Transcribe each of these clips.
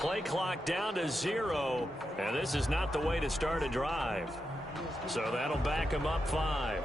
play clock down to 0, and this is not the way to start a drive. So that'll back him up 5.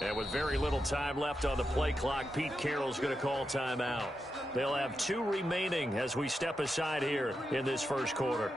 And with very little time left on the play clock, Pete Carroll's going to call timeout. They'll have 2 remaining as we step aside here in this first quarter.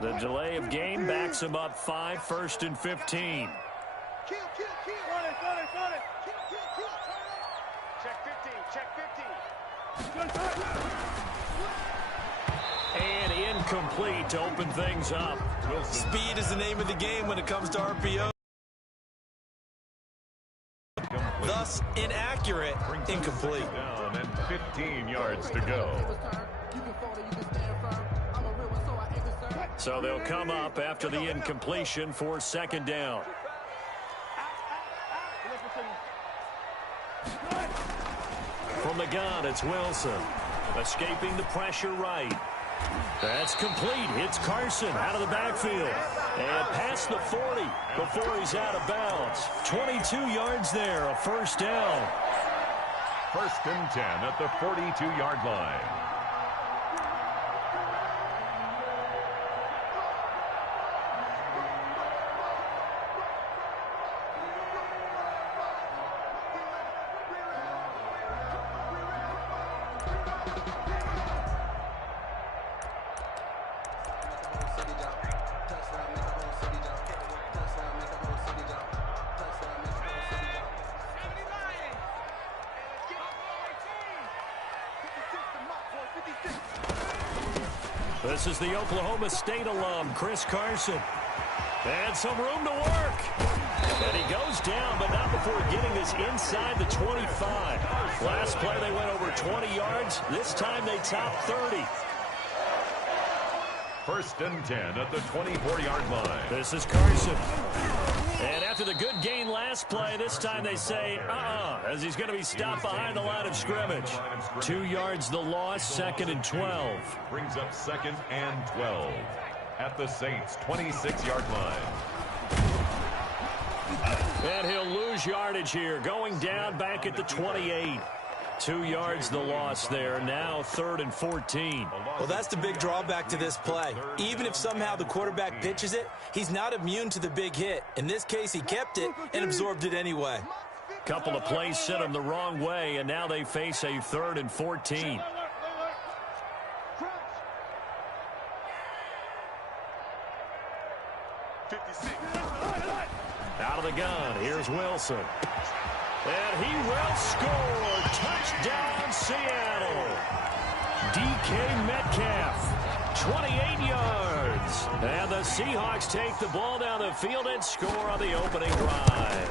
The delay of game backs him up 5, 1st and 15. Check 15, check 15. And incomplete to open things up. Speed is the name of the game when it comes to RPO. Thus, inaccurate, incomplete. Down and 15 yards to go. So they'll come up after the incompletion for 2nd down. From the gun, it's Wilson. Escaping the pressure right. That's complete. It's Carson out of the backfield. And past the 40 before he's out of bounds. 22 yards there, a 1st down. 1st and 10 at the 42-yard line. This is the Oklahoma State alum, Chris Carson. And some room to work. And he goes down, but not before getting this inside the 25. Last play, they went over 20 yards. This time, they top 30. 1st and 10 at the 24-yard line. This is Carson. And after the good gain last play, this time they say, as he's going to be stopped behind the line of scrimmage. 2 yards the loss, 2nd and 12. Brings up 2nd and 12 at the Saints' 26-yard line. And he'll lose yardage here, going down back at the 28. 2 yards the loss there. Now 3rd and 14. Well, that's the big drawback to this play. Even if somehow the quarterback pitches it, he's not immune to the big hit. In this case, he kept it and absorbed it anyway. Couple of plays sent him the wrong way, and now they face a 3rd and 14. Out of the gun, here's Wilson. And he will score. Touchdown, Seattle. DK Metcalf, 28 yards. And the Seahawks take the ball down the field and score on the opening drive.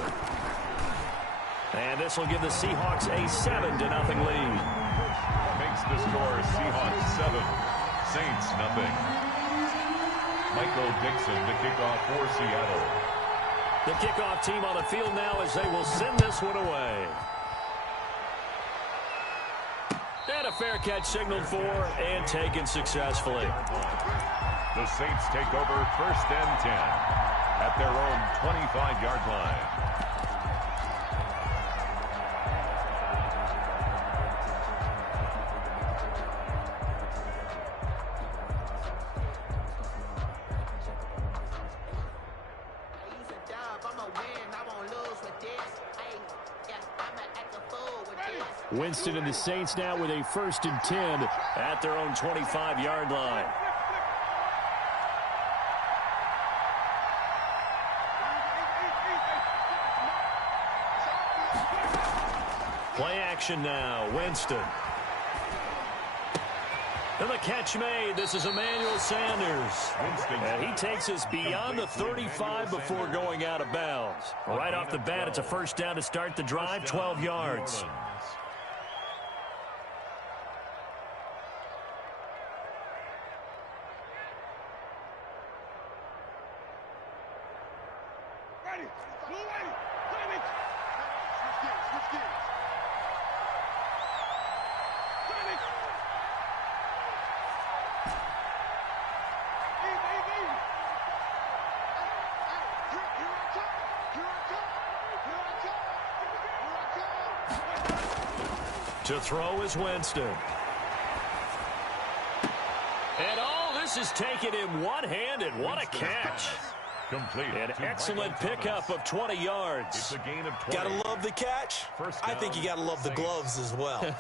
And this will give the Seahawks a 7-0 lead. Makes the score Seahawks 7, Saints 0. Michael Dixon to kick off for Seattle. The kickoff team on the field now as they will send this one away. And a fair catch signaled for and taken successfully. The Saints take over 1st and 10 at their own 25-yard line. Winston and the Saints now with a 1st and 10 at their own 25-yard line. Play action now. Winston. And the catch made. This is Emmanuel Sanders. And he takes us beyond the 35 before going out of bounds. Right off the bat, it's a 1st down to start the drive, 12 yards. To throw is Winston. And this is taken in one-handed. What a catch. Complete. An excellent pickup of 20 yards. It's a gain of 20. Gotta love the catch. I think you gotta love the gloves as well.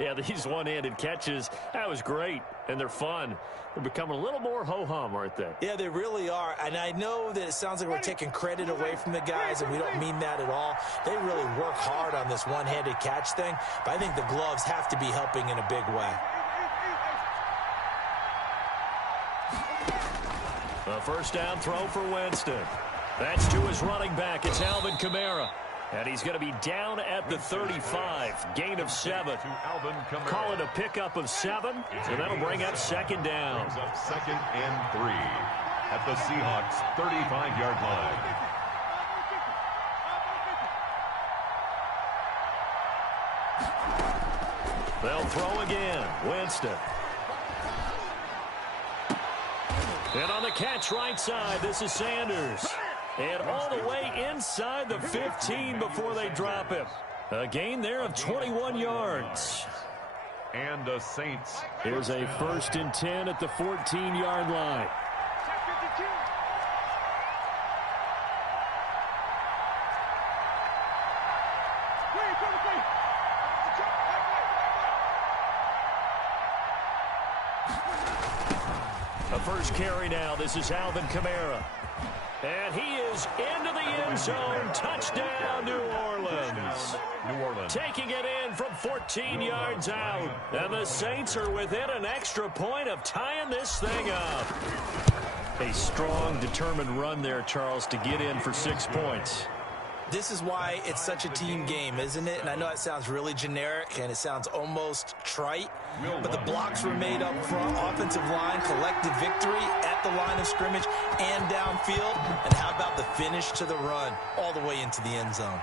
Yeah, these one-handed catches, that was great. And they're fun. They're becoming a little more ho-hum, aren't they? Yeah, they really are. And I know that it sounds like we're taking credit away from the guys, and we don't mean that at all. They really work hard on this one-handed catch thing, but I think the gloves have to be helping in a big way. A 1st down throw for Winston. That's to his running back. It's Alvin Kamara. And he's going to be down at the 35. Gain of 7. Call it a pickup of 7. And that'll bring up 2nd down. Brings up 2nd and 3 at the Seahawks 35-yard line. They'll throw again. Winston. And on the catch right side, this is Sanders. And all the way inside the 15 before they drop him. A gain there of 21 yards. And the Saints. Here's a 1st and 10 at the 14-yard line. The first carry now. This is Alvin Kamara. And he is into the end zone. Touchdown, New Orleans. Taking it in from 14 yards out. And the Saints are within an extra point of tying this thing up. A strong, determined run there, Charles, to get in for 6 points. This is why it's such a team game, isn't it? And I know it sounds really generic and it sounds almost trite, but the blocks were made up front, offensive line, collective victory at the line of scrimmage and downfield. And how about the finish to the run all the way into the end zone?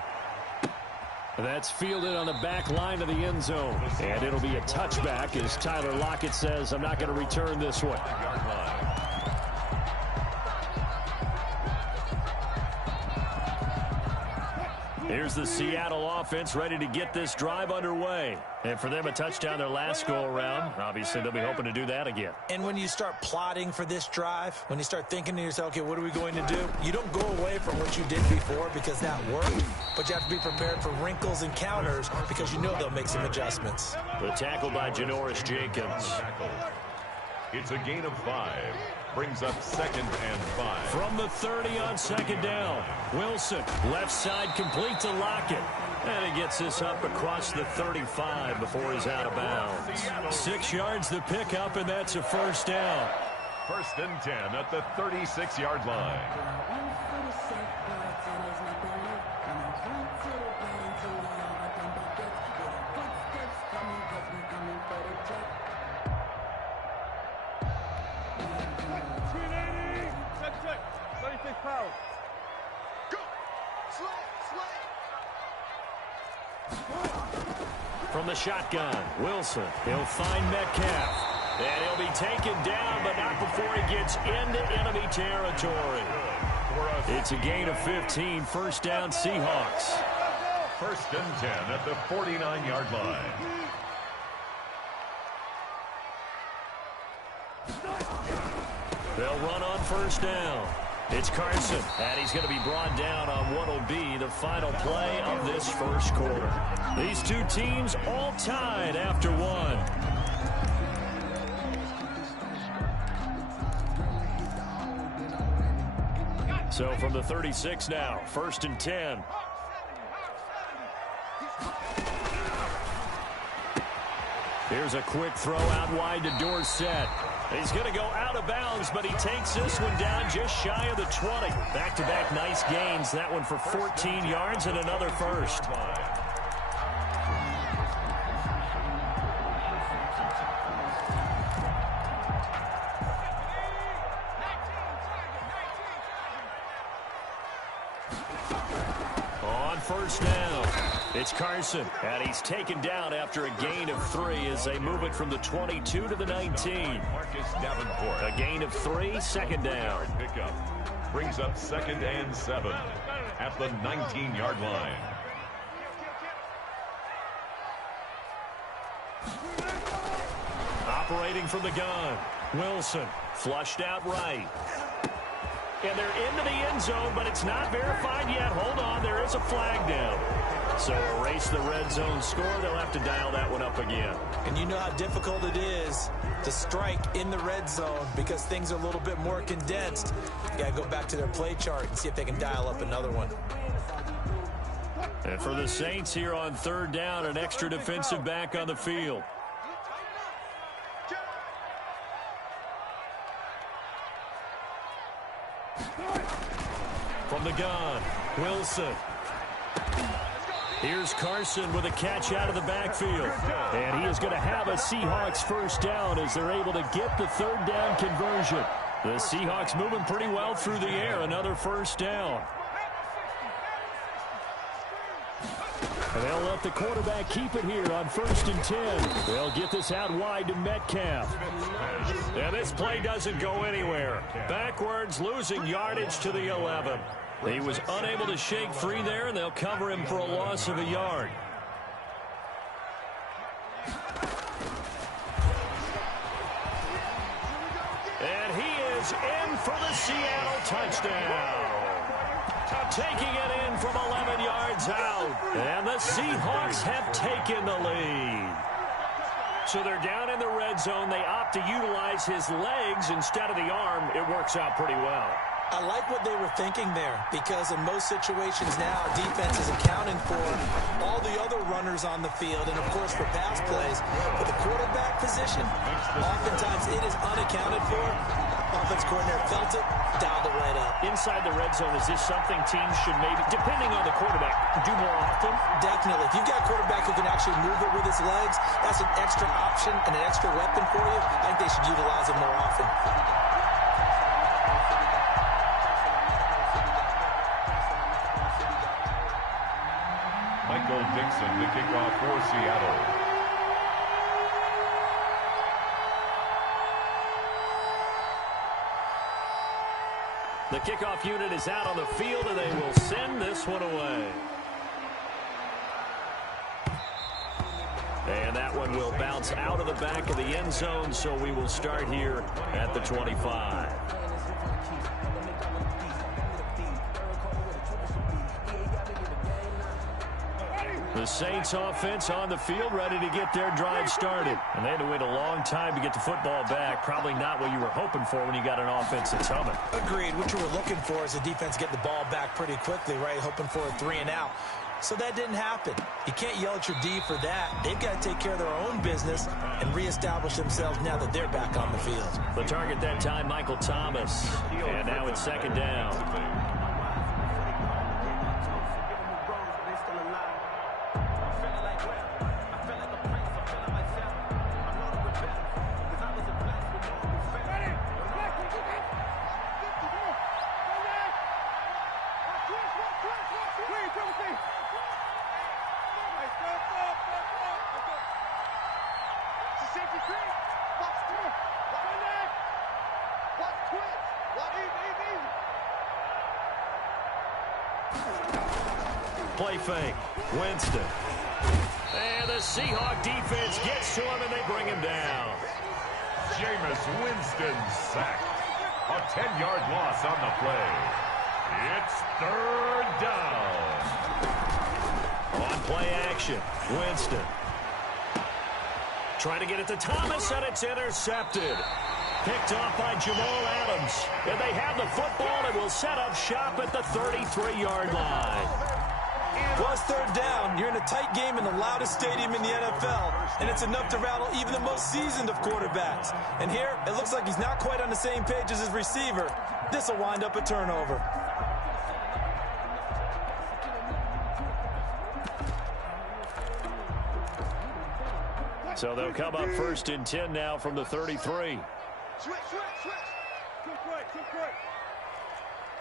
That's fielded on the back line of the end zone. And it'll be a touchback as Tyler Lockett says, I'm not going to return this one. Here's the Seattle offense ready to get this drive underway. And for them, a touchdown their last go-around. Obviously, they'll be hoping to do that again. And when you start plotting for this drive, when you start thinking to yourself, okay, what are we going to do? You don't go away from what you did before because that worked. But you have to be prepared for wrinkles and counters because you know they'll make some adjustments. The tackle by Janoris Jenkins. It's a gain of 5. Brings up 2nd and 5. From the 30 on 2nd down. Wilson, left side complete to Lockett. And he gets this up across the 35 before he's out of bounds. 6 yards the pickup, and that's a 1st down. 1st and 10 at the 36-yard line. From the shotgun, Wilson. He'll find Metcalf. And he'll be taken down, but not before he gets into enemy territory. It's a gain of 15. 1st down, Seahawks. 1st and 10 at the 49-yard line. They'll run on 1st down. It's Carson, and he's going to be brought down on what will be the final play of this first quarter. These two teams all tied after one. So from the 36 now, 1st and 10. Here's a quick throw out wide to Dorsett. He's going to go out of bounds, but he takes this one down just shy of the 20. Back-to-back nice gains. That one for 14 yards and another first. On first down, it's Carson, and he's taken down after a gain of 3 as they move it from the 22 to the 19. A gain of 3, 2nd down. Pickup brings up 2nd and 7 at the 19-yard line. Operating from the gun, Wilson flushed out right. And they're into the end zone, but it's not verified yet. Hold on, there is a flag down. So erase the red zone score. They'll have to dial that one up again. And you know how difficult it is to strike in the red zone because things are a little bit more condensed. You got to go back to their play chart and see if they can dial up another one. And for the Saints here on 3rd down, an extra defensive back on the field. From the gun, Wilson. Here's Carson with a catch out of the backfield. And he is going to have a Seahawks first down as they're able to get the 3rd down conversion. The Seahawks moving pretty well through the air. Another first down. And they'll let the quarterback keep it here on 1st and 10. They'll get this out wide to Metcalf. And this play doesn't go anywhere. Backwards, losing yardage to the 11. He was unable to shake free there, and they'll cover him for a loss of a yard. And he is in for the Seattle touchdown. Taking it in from 11 yards out. And the Seahawks have taken the lead. So they're down in the red zone. They opt to utilize his legs instead of the arm. It works out pretty well. I like what they were thinking there because in most situations now, defense is accounting for all the other runners on the field and, of course, for pass plays. But the quarterback position, oftentimes it is unaccounted for. Offense coordinator felt it, dialed it right up. Inside the red zone, is this something teams should maybe, depending on the quarterback, do more often? Definitely. If you've got a quarterback who can actually move it with his legs, that's an extra option and an extra weapon for you. I think they should utilize it more often. Michael Dixon, the kickoff for Seattle. The kickoff unit is out on the field, and they will send this one away. And that one will bounce out of the back of the end zone, so we will start here at the 25. The Saints offense on the field, ready to get their drive started. And they had to wait a long time to get the football back. Probably not what you were hoping for when you got an offense that's humming. Agreed. What you were looking for is the defense get the ball back pretty quickly, right? Hoping for a 3 and out. So that didn't happen. You can't yell at your D for that. They've got to take care of their own business and reestablish themselves now that they're back on the field. The target that time, Michael Thomas. And now it's 2nd down. Play fake. Winston. And the Seahawk defense gets to him, and they bring him down. Jameis Winston sacked. A 10-yard loss on the play. It's third down. On play action, Winston. Trying to get it to Thomas, and it's intercepted. Picked off by Jamal Adams. And they have the football and will set up shop at the 33-yard line. Well, it's third down. You're in a tight game in the loudest stadium in the NFL, and it's enough to rattle even the most seasoned of quarterbacks. And here, it looks like he's not quite on the same page as his receiver. This will wind up a turnover. So they'll come up first and 10 now from the 33. Switch. Too quick.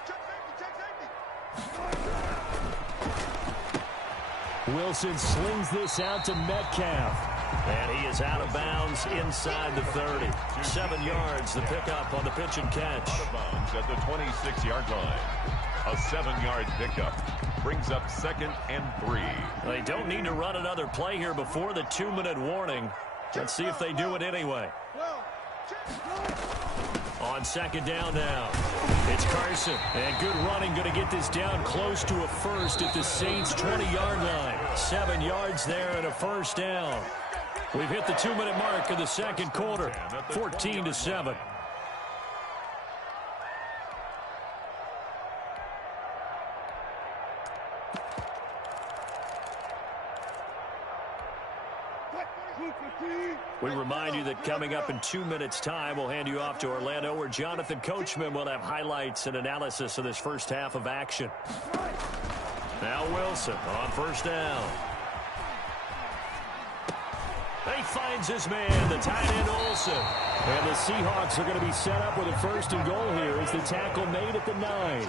Check safety. Wilson slings this out to Metcalf. And he is out of bounds inside the 30. 7 yards, the pickup on the pitch and catch. Out of bounds at the 26-yard line. A 7-yard pickup brings up 2nd and 3. They don't need to run another play here before the 2-minute warning. Let's see if they do it anyway. On 2nd down now, it's Carson. And good running, going to get this down close to a first at the Saints' 20-yard line. 7 yards there and a first down. We've hit the 2-minute mark in the second quarter, 14-7. We remind you that coming up in 2 minutes' time, we'll hand you off to Orlando, where Jonathan Coachman will have highlights and analysis of this first half of action. Now Wilson on first down. He finds his man, the tight end Olsen. And the Seahawks are going to be set up with a first and goal here as the tackle made at the 9.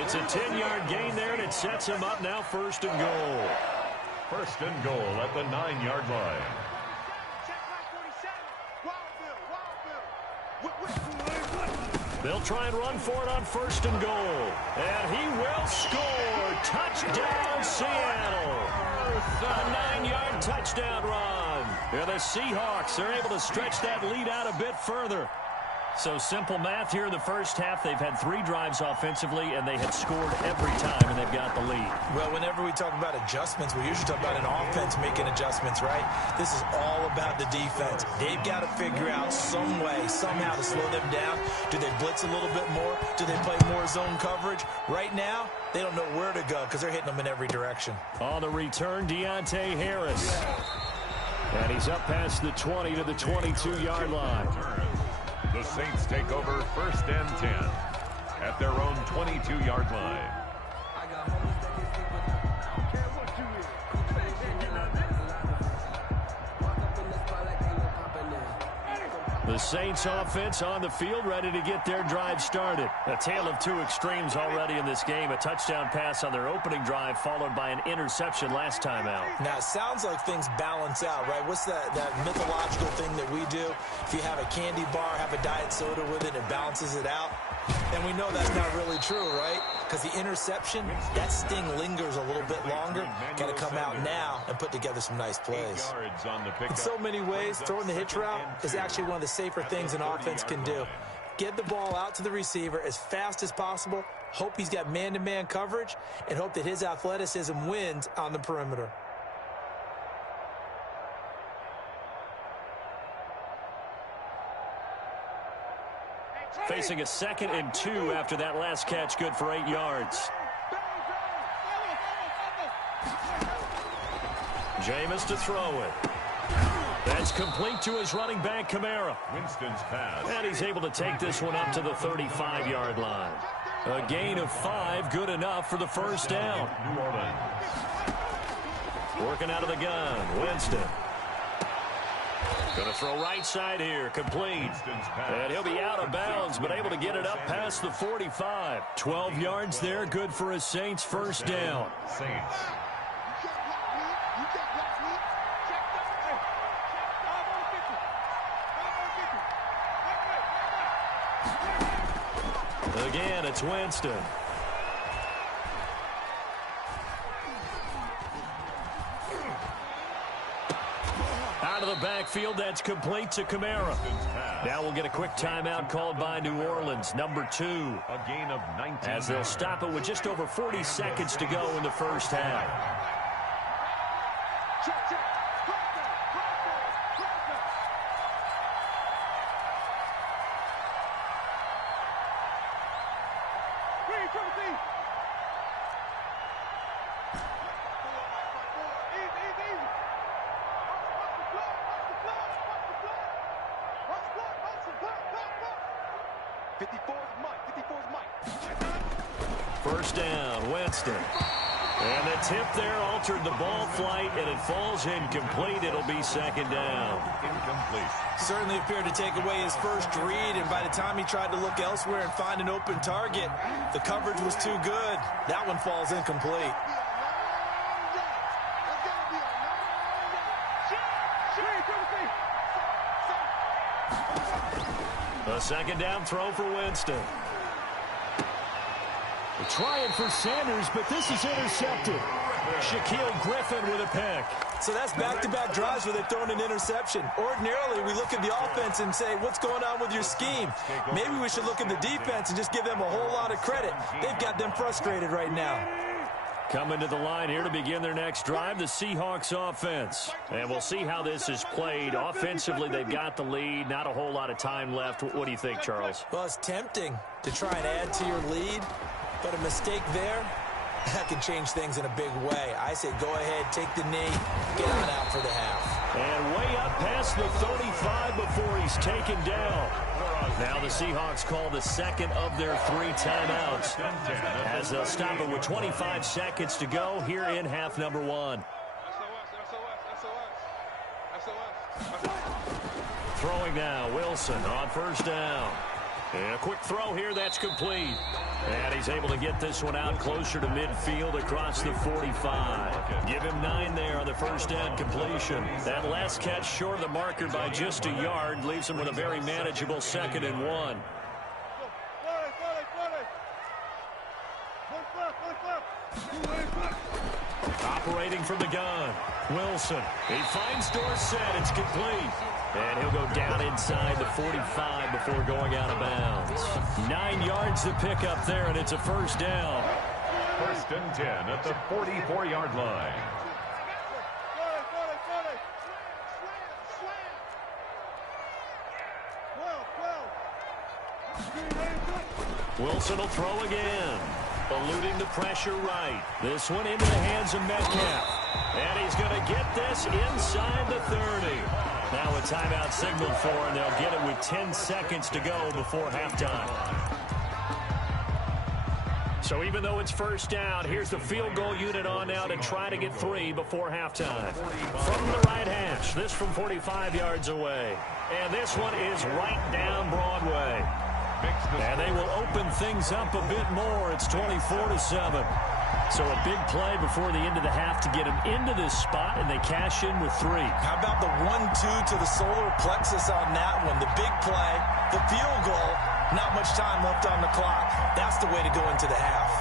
It's a 10-yard gain there, and it sets him up now first and goal. First and goal at the 9-yard line. They'll try and run for it on first and goal. And he will score. Touchdown, Seattle. A 9-yard touchdown run. And the Seahawks are able to stretch that lead out a bit further. So simple math here in the first half. They've had 3 drives offensively, and they had scored every time, and they've got the lead. Well, whenever we talk about adjustments, we usually talk about an offense making adjustments, right? This is all about the defense. They've got to figure out some way, somehow to slow them down. Do they blitz a little bit more? Do they play more zone coverage? Right now, they don't know where to go because they're hitting them in every direction. On the return, Deontay Harris. And he's up past the 20 to the 22-yard line. The Saints take over first and 10 at their own 22-yard line. The Saints offense on the field, ready to get their drive started. A tale of 2 extremes already in this game. A touchdown pass on their opening drive, followed by an interception last time out. Now, it sounds like things balance out, right? What's that mythological thing that we do? If you have a candy bar, have a diet soda with it, it balances it out. And we know that's not really true, right? Because the interception, that sting lingers a little bit longer. Got to come out now and put together some nice plays. In so many ways, throwing the hitch route is actually one of the safer things an offense can do. Get the ball out to the receiver as fast as possible, hope he's got man-to-man coverage, and hope that his athleticism wins on the perimeter. Facing a 2nd and 2 after that last catch, good for 8 yards. Jameis to throw it. That's complete to his running back, Kamara. Winston's pass. And he's able to take this one up to the 35-yard line. A gain of 5, good enough for the first down. New Orleans. Working out of the gun, Winston. Going to throw right side here, complete. And he'll be out of bounds, but able to get it up past the 45. 12 yards there, good for a Saints first down. Saints. Again, it's Winston. Out Out of the backfield, that's complete to Kamara. Now we'll get a quick timeout called by New Orleans, number 2. A gain of 19. As they'll stop it with just over 40 seconds to go in the first half. First down, Winston. And the tip there altered the ball flight, and it falls incomplete. It'll be second down. Incomplete. Certainly appeared to take away his first read, and by the time he tried to look elsewhere and find an open target, the coverage was too good. That one falls incomplete. A second down throw for Winston. Trying for Sanders, but this is intercepted. Shaquille Griffin with a pick. So that's back-to-back drives where they've thrown an interception. Ordinarily, we look at the offense and say, what's going on with your scheme? Maybe we should look at the defense and just give them a whole lot of credit. They've got them frustrated right now. Coming to the line here to begin their next drive, the Seahawks offense. And we'll see how this is played. Offensively, they've got the lead. Not a whole lot of time left. What do you think, Charles? Well, it's tempting to try and add to your lead, but a mistake there, that can change things in a big way. I say go ahead, take the knee, get on out for the half. And way up past the 35 before he's taken down. Now the Seahawks call the second of their 3 timeouts as they'll stop it with 25 seconds to go here in half number 1. Throwing now, Wilson on first down. And a quick throw here, that's complete. And he's able to get this one out closer to midfield across the 45. Give him 9 there on the first down completion. That last catch short of the marker by just a yard leaves him with a very manageable 2nd and 1. Operating from the gun, Wilson. He finds Dorsett. It's complete. And he'll go down inside the 45 before going out of bounds. 9 yards to pick up there, and it's a first down. First and 10 at the 44-yard line. Wilson will throw again. Eluding the pressure right. This one into the hands of Metcalf. And he's going to get this inside the 30. Now a timeout signaled for, and they'll get it with 10 seconds to go before halftime. So even though it's first down, here's the field goal unit on now to try to get 3 before halftime. From the right hash, this from 45 yards away. And this one is right down Broadway. And they will open things up a bit more. It's 24-7. So a big play before the end of the half to get them into this spot, and they cash in with 3. How about the 1-2 to the solar plexus on that one? The big play, the field goal, not much time left on the clock. That's the way to go into the half.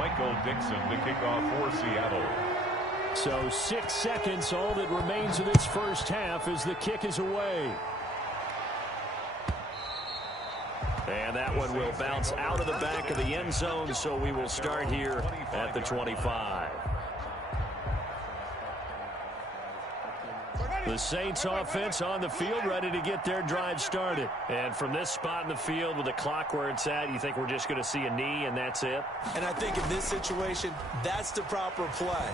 Michael Dixon to kick off for Seattle. So 6 seconds, all that remains of this first half as the kick is away. And that one will bounce out of the back of the end zone, so we will start here at the 25. The Saints offense on the field, ready to get their drive started. And from this spot in the field with the clock where it's at, you think we're just going to see a knee and that's it? And I think in this situation, that's the proper play.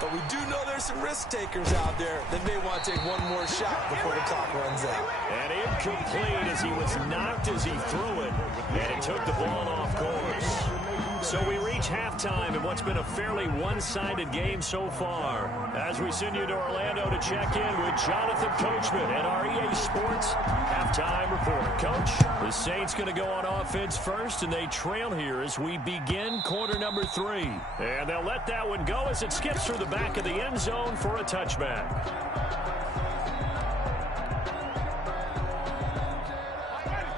But we do know there's some risk takers out there that may want to take one more shot before the clock runs out. And incomplete as he was knocked as he threw it. And it took the ball off course. So we reach halftime in what's been a fairly one-sided game so far. As we send you to Orlando to check in with Jonathan Coachman at our EA Sports halftime report. Coach, the Saints going to go on offense first, and they trail here as we begin quarter number 3. And they'll let that one go as it skips through the back of the end zone for a touchback.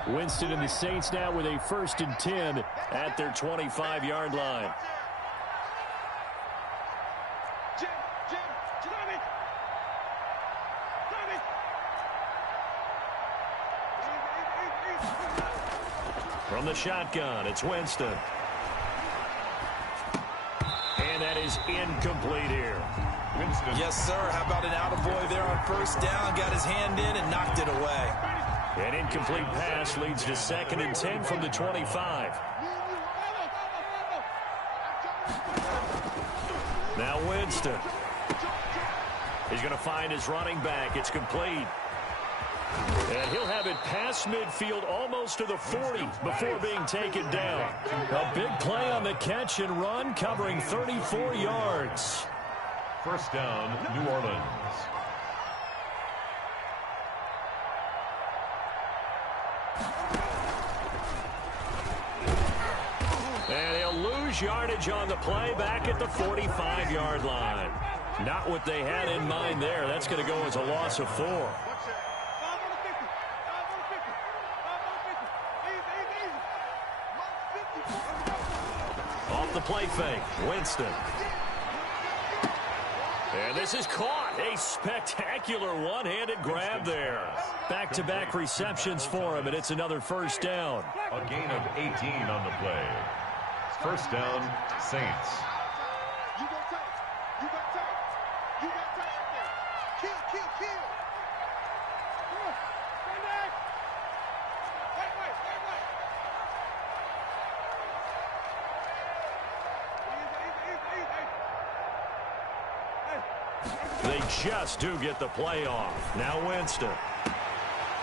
Winston and the Saints now with a 1st and 10 at their 25-yard line. From the shotgun, it's Winston. And that is incomplete here. Winston. Yes, sir. How about an attaboy there on first down? Got his hand in and knocked it away. An incomplete pass leads to 2nd and 10 from the 25. Now Winston. He's going to find his running back. It's complete. And he'll have it past midfield almost to the 40 before being taken down. A big play on the catch and run covering 34 yards. First down, New Orleans. And he'll lose yardage on the play back at the 45-yard line. Not what they had in mind there. That's going to go as a loss of 4. Off the play fake, Winston. And this is caught. A spectacular one-handed grab there. Back-to-back receptions for him, and it's another first down. A gain of 18 on the play. First down, Saints. You got tight. You got tight. You got tight right there. Kill, kill, kill. Come on. Stay back. Wait. Easy. They just do get the play off. Now Winston.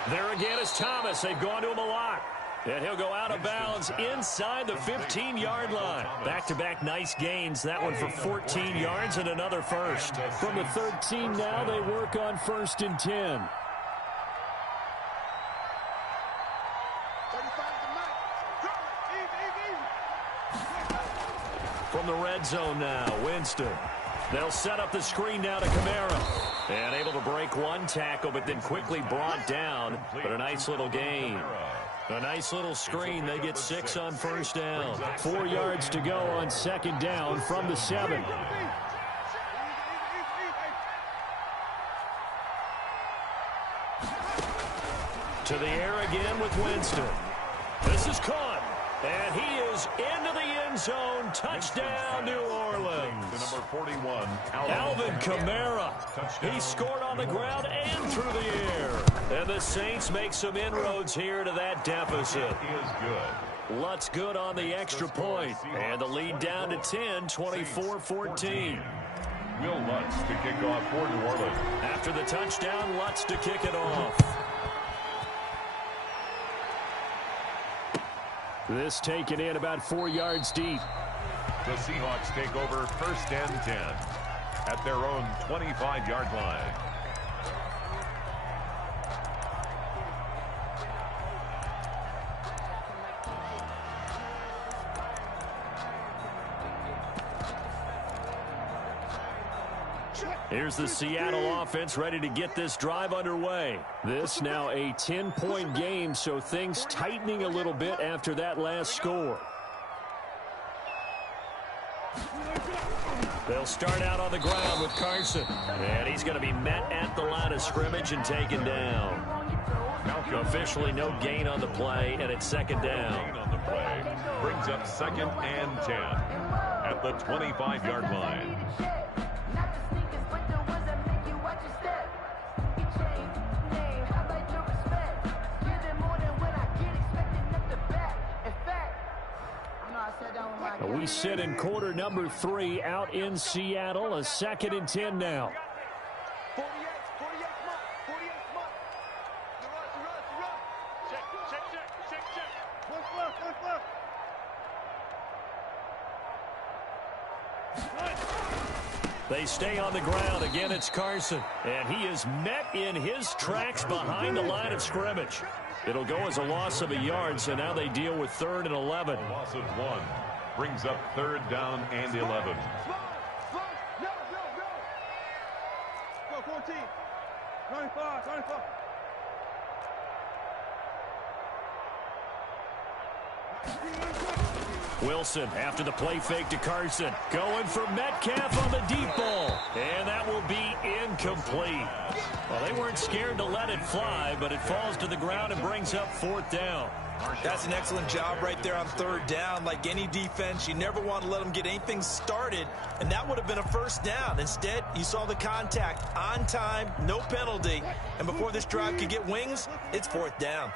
There again is Thomas. They've gone to him a lot. And he'll go out of bounds inside the 15-yard line. Back-to-back nice gains. That one for 14 yards and another first. From the 13 now, they work on 1st and 10. 35 to Mike. Easy. From the red zone now, Winston. They'll set up the screen now to Kamara. And able to break one tackle, but then quickly brought down. But a nice little gain. A nice little screen. They get 6 on first down. 4 yards to go on 2nd down from the 7. To the air again with Winston. This is caught. And he is into the end zone. Touchdown, New Orleans. To number 41, Alvin Kamara. He scored on the ground and through the air. And the Saints make some inroads here to that deficit. Is good. Lutz good on the extra point. And the lead down to 10, 24-14. Will Lutz to kick off for New Orleans. After the touchdown, Lutz to kick it off. This taken in about 4 yards deep. The Seahawks take over 1st and 10 at their own 25-yard line. Here's the Seattle offense ready to get this drive underway. This now a 10-point game, so things tightening a little bit after that last score. They'll start out on the ground with Carson. And he's going to be met at the line of scrimmage and taken down. Officially no gain on the play, and it's 2nd down. On the play brings up 2nd and 10 at the 25-yard line. We sit in quarter number 3 out in Seattle. A 2nd and 10 now. 48, come on. 48, come on. You run. Check. One fluff. They stay on the ground. Again, it's Carson. And he is met in his tracks behind the line of scrimmage. It'll go as a loss of a yard, so now they deal with 3rd and 11. A loss of 1 brings up 3rd down and 11. Slow. No. Go, 14. 95. Wilson after the play fake to Carson. Going for Metcalf on the deep ball. And that will be incomplete. Well, they weren't scared to let it fly, but it falls to the ground and brings up 4th down. That's an excellent job right there on 3rd down. Like any defense, you never want to let them get anything started, and that would have been a 1st down. Instead, you saw the contact on time, no penalty, and before this drive could get wings, it's 4th down.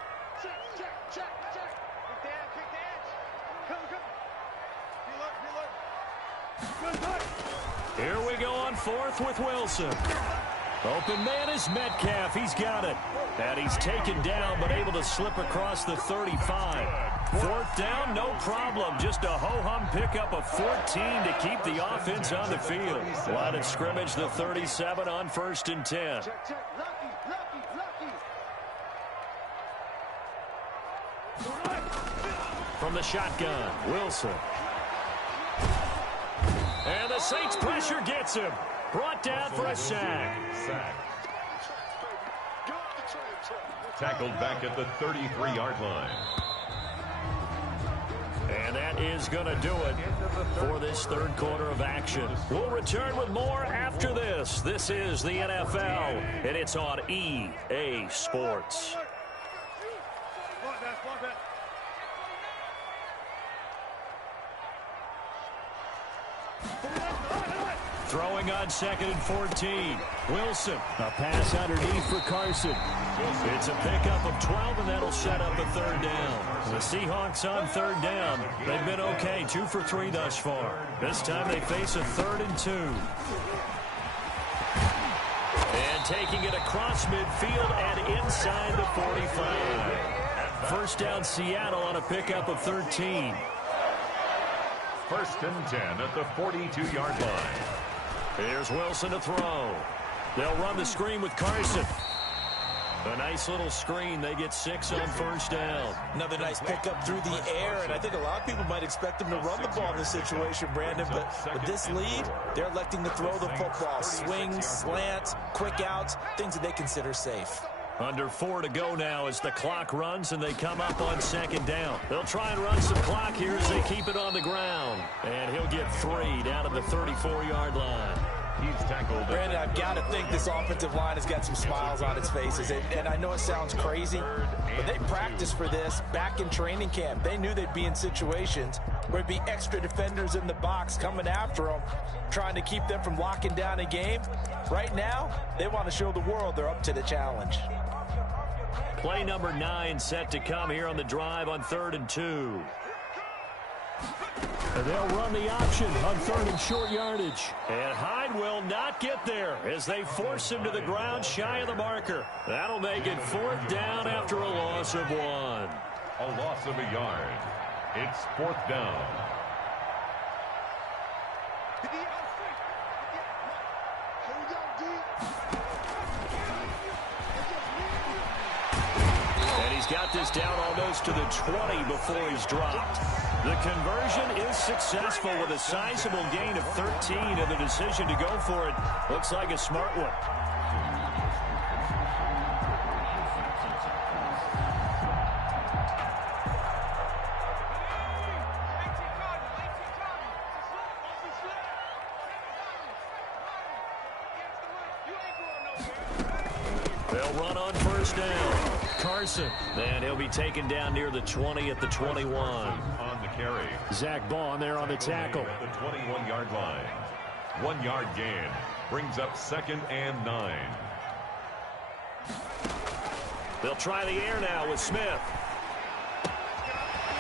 Here we go on 4th with Wilson. Open man is Metcalf. He's got it. And he's taken down, but able to slip across the 35. 4th down, no problem. Just a ho-hum pickup of 14 to keep the offense on the field. Line of scrimmage, the 37 on 1st and 10. From the shotgun, Wilson. And the Saints pressure gets him. Brought down for a sack. Tackled back at the 33-yard line. And that is going to do it for this 3rd quarter of action. We'll return with more after this. This is the NFL, and it's on EA Sports. Throwing on 2nd and 14. Wilson, a pass underneath for Carson. It's a pickup of 12, and that'll set up a 3rd down. The Seahawks on 3rd down. They've been okay, 2 for 3 thus far. This time they face a 3rd and 2. And taking it across midfield and inside the 45. 1st down Seattle on a pickup of 13. 1st and 10 at the 42-yard line. Here's Wilson to throw. They'll run the screen with Carson. A nice little screen. They get 6 on 1st down. Another nice pickup through the air, and I think a lot of people might expect them to run the ball in this situation, Brandon, but with this lead, they're electing to throw the football. Swings, slants, quick outs, things that they consider safe. Under 4 to go now as the clock runs and they come up on 2nd down. They'll try and run some clock here as they keep it on the ground. And he'll get 3 down at the 34-yard line. He's tackled. Brandon, I've got to think this offensive line has got some smiles on its faces. And I know it sounds crazy, but they practiced for this back in training camp. They knew they'd be in situations where there'd be extra defenders in the box coming after them, trying to keep them from locking down a game. Right now, they want to show the world they're up to the challenge. Play number 9 set to come here on the drive on 3rd and 2. And they'll run the option on 3rd and short yardage. And Hyde will not get there as they force him to the ground shy of the marker. That'll make it 4th down after a loss of 1. A loss of a yard. It's 4th down. He's got this down almost to the 20 before he's dropped. The conversion is successful with a sizable gain of 13, and the decision to go for it looks like a smart one. They'll run on 1st down. Carson, and he'll be taken down near the 20 at the 21. On the carry. Zach Bond there on the tackle. At the 21-yard line. 1-yard gain brings up 2nd and 9. They'll try the air now with Smith.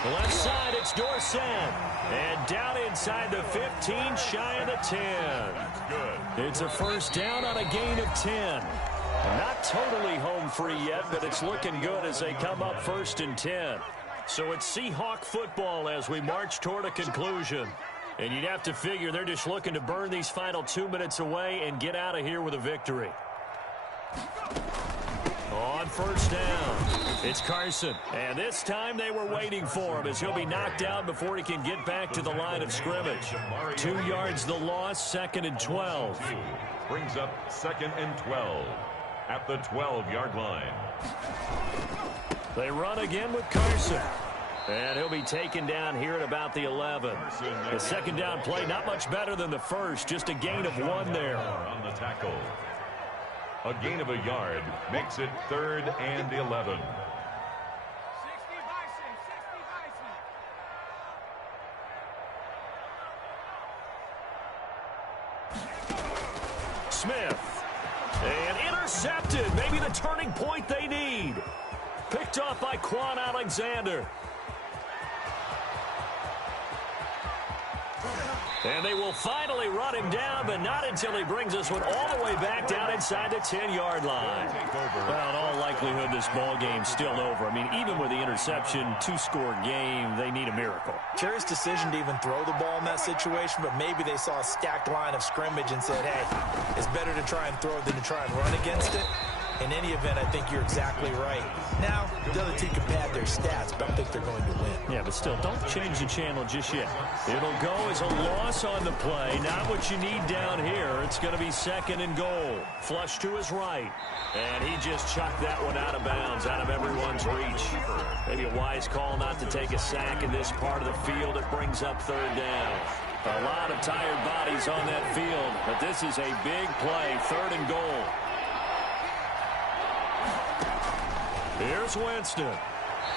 The left side, it's Dorsett. And down inside the 15, shy of the 10. That's good. It's a 1st down on a gain of 10. Not totally home free yet, but it's looking good as they come up 1st and 10. So it's Seahawk football as we march toward a conclusion. And you'd have to figure they're just looking to burn these final 2 minutes away and get out of here with a victory. On 1st down, it's Carson. And this time they were waiting for him as he'll be knocked down before he can get back to the line of scrimmage. 2 yards the loss, 2nd and 12. Brings up 2nd and 12 at the 12-yard line. They run again with Carson. And he'll be taken down here at about the 11. The second down play, not much better than the first, just a gain of 1 there. On the tackle. A gain of a yard makes it 3rd and 11. Smith. And intercepted. Maybe the turning point they need. Picked off by Quan Alexander. And they will finally run him down, but not until he brings this one all the way back down inside the 10-yard line. Well, in all likelihood, this ball game's still over. I mean, even with the interception, 2-score game, they need a miracle. Curious decision to even throw the ball in that situation, but maybe they saw a stacked line of scrimmage and said, hey, it's better to try and throw it than to try and run against it. In any event, I think you're exactly right. Now, the other team can pad their stats, but I think they're going to win. Yeah, but still, don't change the channel just yet. It'll go as a loss on the play. Not what you need down here. It's going to be 2nd and goal. Flush to his right. And he just chucked that one out of bounds, out of everyone's reach. Maybe a wise call not to take a sack in this part of the field. It brings up 3rd down. A lot of tired bodies on that field, but this is a big play, 3rd and goal. Here's Winston.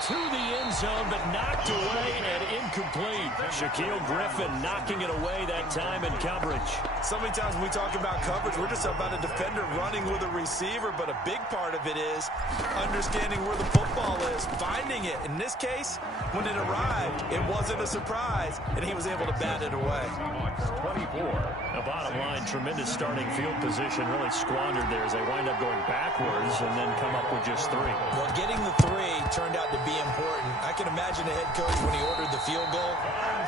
To the end zone, but knocked away and incomplete. Shaquille Griffin knocking it away that time in coverage. So many times when we talk about coverage, we're just about a defender running with a receiver, but a big part of it is understanding where the football is, finding it. In this case, when it arrived, it wasn't a surprise, and he was able to bat it away. 24. The bottom line, tremendous starting field position, really squandered there as they wind up going backwards and then come up with just 3. Well, getting the 3 turned out to be important. I can imagine the head coach when he ordered the field goal,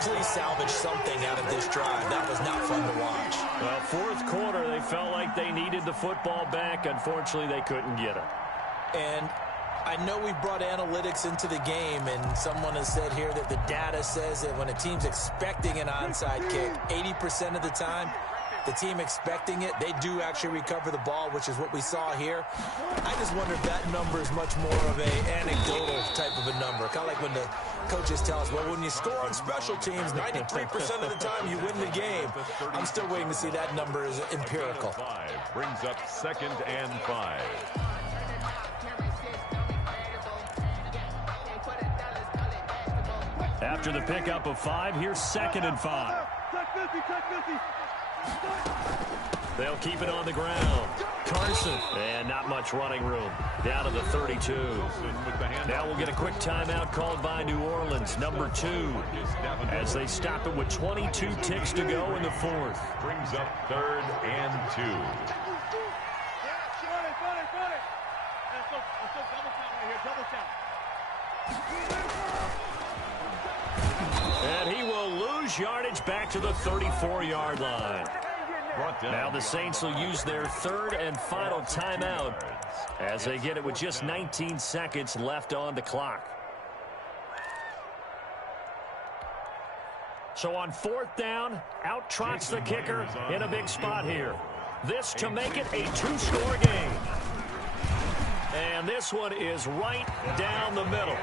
please salvage something out of this drive. That was not fun to watch. Well, 4th quarter, they felt like they needed the football back. Unfortunately, they couldn't get it. And I know we brought analytics into the game, and someone has said here that the data says that when a team's expecting an onside kick, 80% of the time, the team expecting it, they do actually recover the ball, which is what we saw here. I just wonder if that number is much more of a anecdotal type of a number. Kind of like when the coaches tell us, well, when you score on special teams, 93% of the time you win the game. I'm still waiting to see that number is empirical. 5 brings up 2nd and 5. After the pickup of 5, here's 2nd and 5. They'll keep it on the ground. Carson. And not much running room. Down to the 32. Now we'll get a quick timeout called by New Orleans, number 2. As they stop it with 22 ticks to go in the 4th. Brings up 3rd and 2. And he will lose yardage back to the 34-yard line. Now the Saints will use their 3rd and final timeout as they get it with just 19 seconds left on the clock. So on 4th down, out trots the kicker in a big spot here. This to make it a 2-score game. And this one is right down the middle.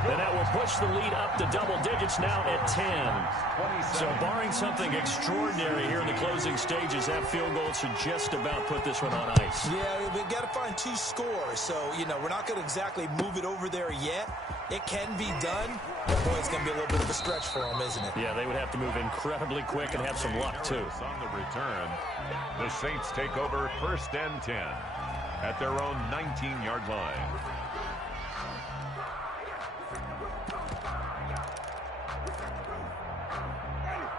And that will push the lead up to double digits now at 10. So barring something extraordinary here in the closing stages, that field goal should just about put this one on ice. Yeah, we've got to find 2 scores. So, you know, we're not going to exactly move it over there yet. It can be done. But, boy, it's going to be a little bit of a stretch for them, isn't it? Yeah, they would have to move incredibly quick and have some luck, too. On the return, the Saints take over 1st and 10 at their own 19-yard line.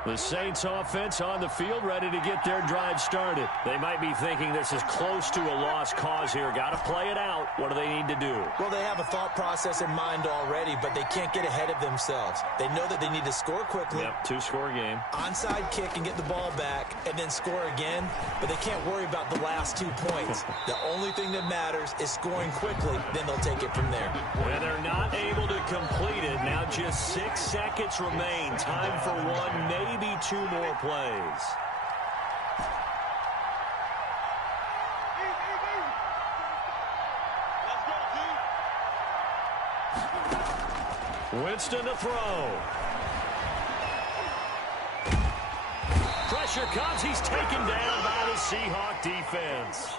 The Saints offense on the field, ready to get their drive started. They might be thinking this is close to a lost cause here. Got to play it out. What do they need to do? Well, they have a thought process in mind already, but they can't get ahead of themselves. They know that they need to score quickly. Yep, 2-score game. Onside kick and get the ball back and then score again, but they can't worry about the last 2 points. The only thing that matters is scoring quickly, then they'll take it from there. When they're not able to complete it, now just 6 seconds remain. Time for one, maybe 2 more plays. Winston to throw. Pressure comes. He's taken down by the Seahawks defense.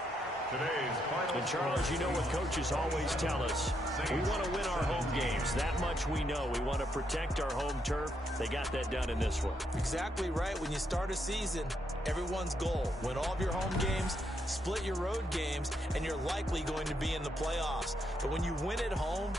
And Charles, you know what coaches always tell us. We want to win our home games. That much we know. We want to protect our home turf. They got that done in this one. Exactly right. When you start a season, everyone's goal: win all of your home games, split your road games, and you're likely going to be in the playoffs. But when you win at home,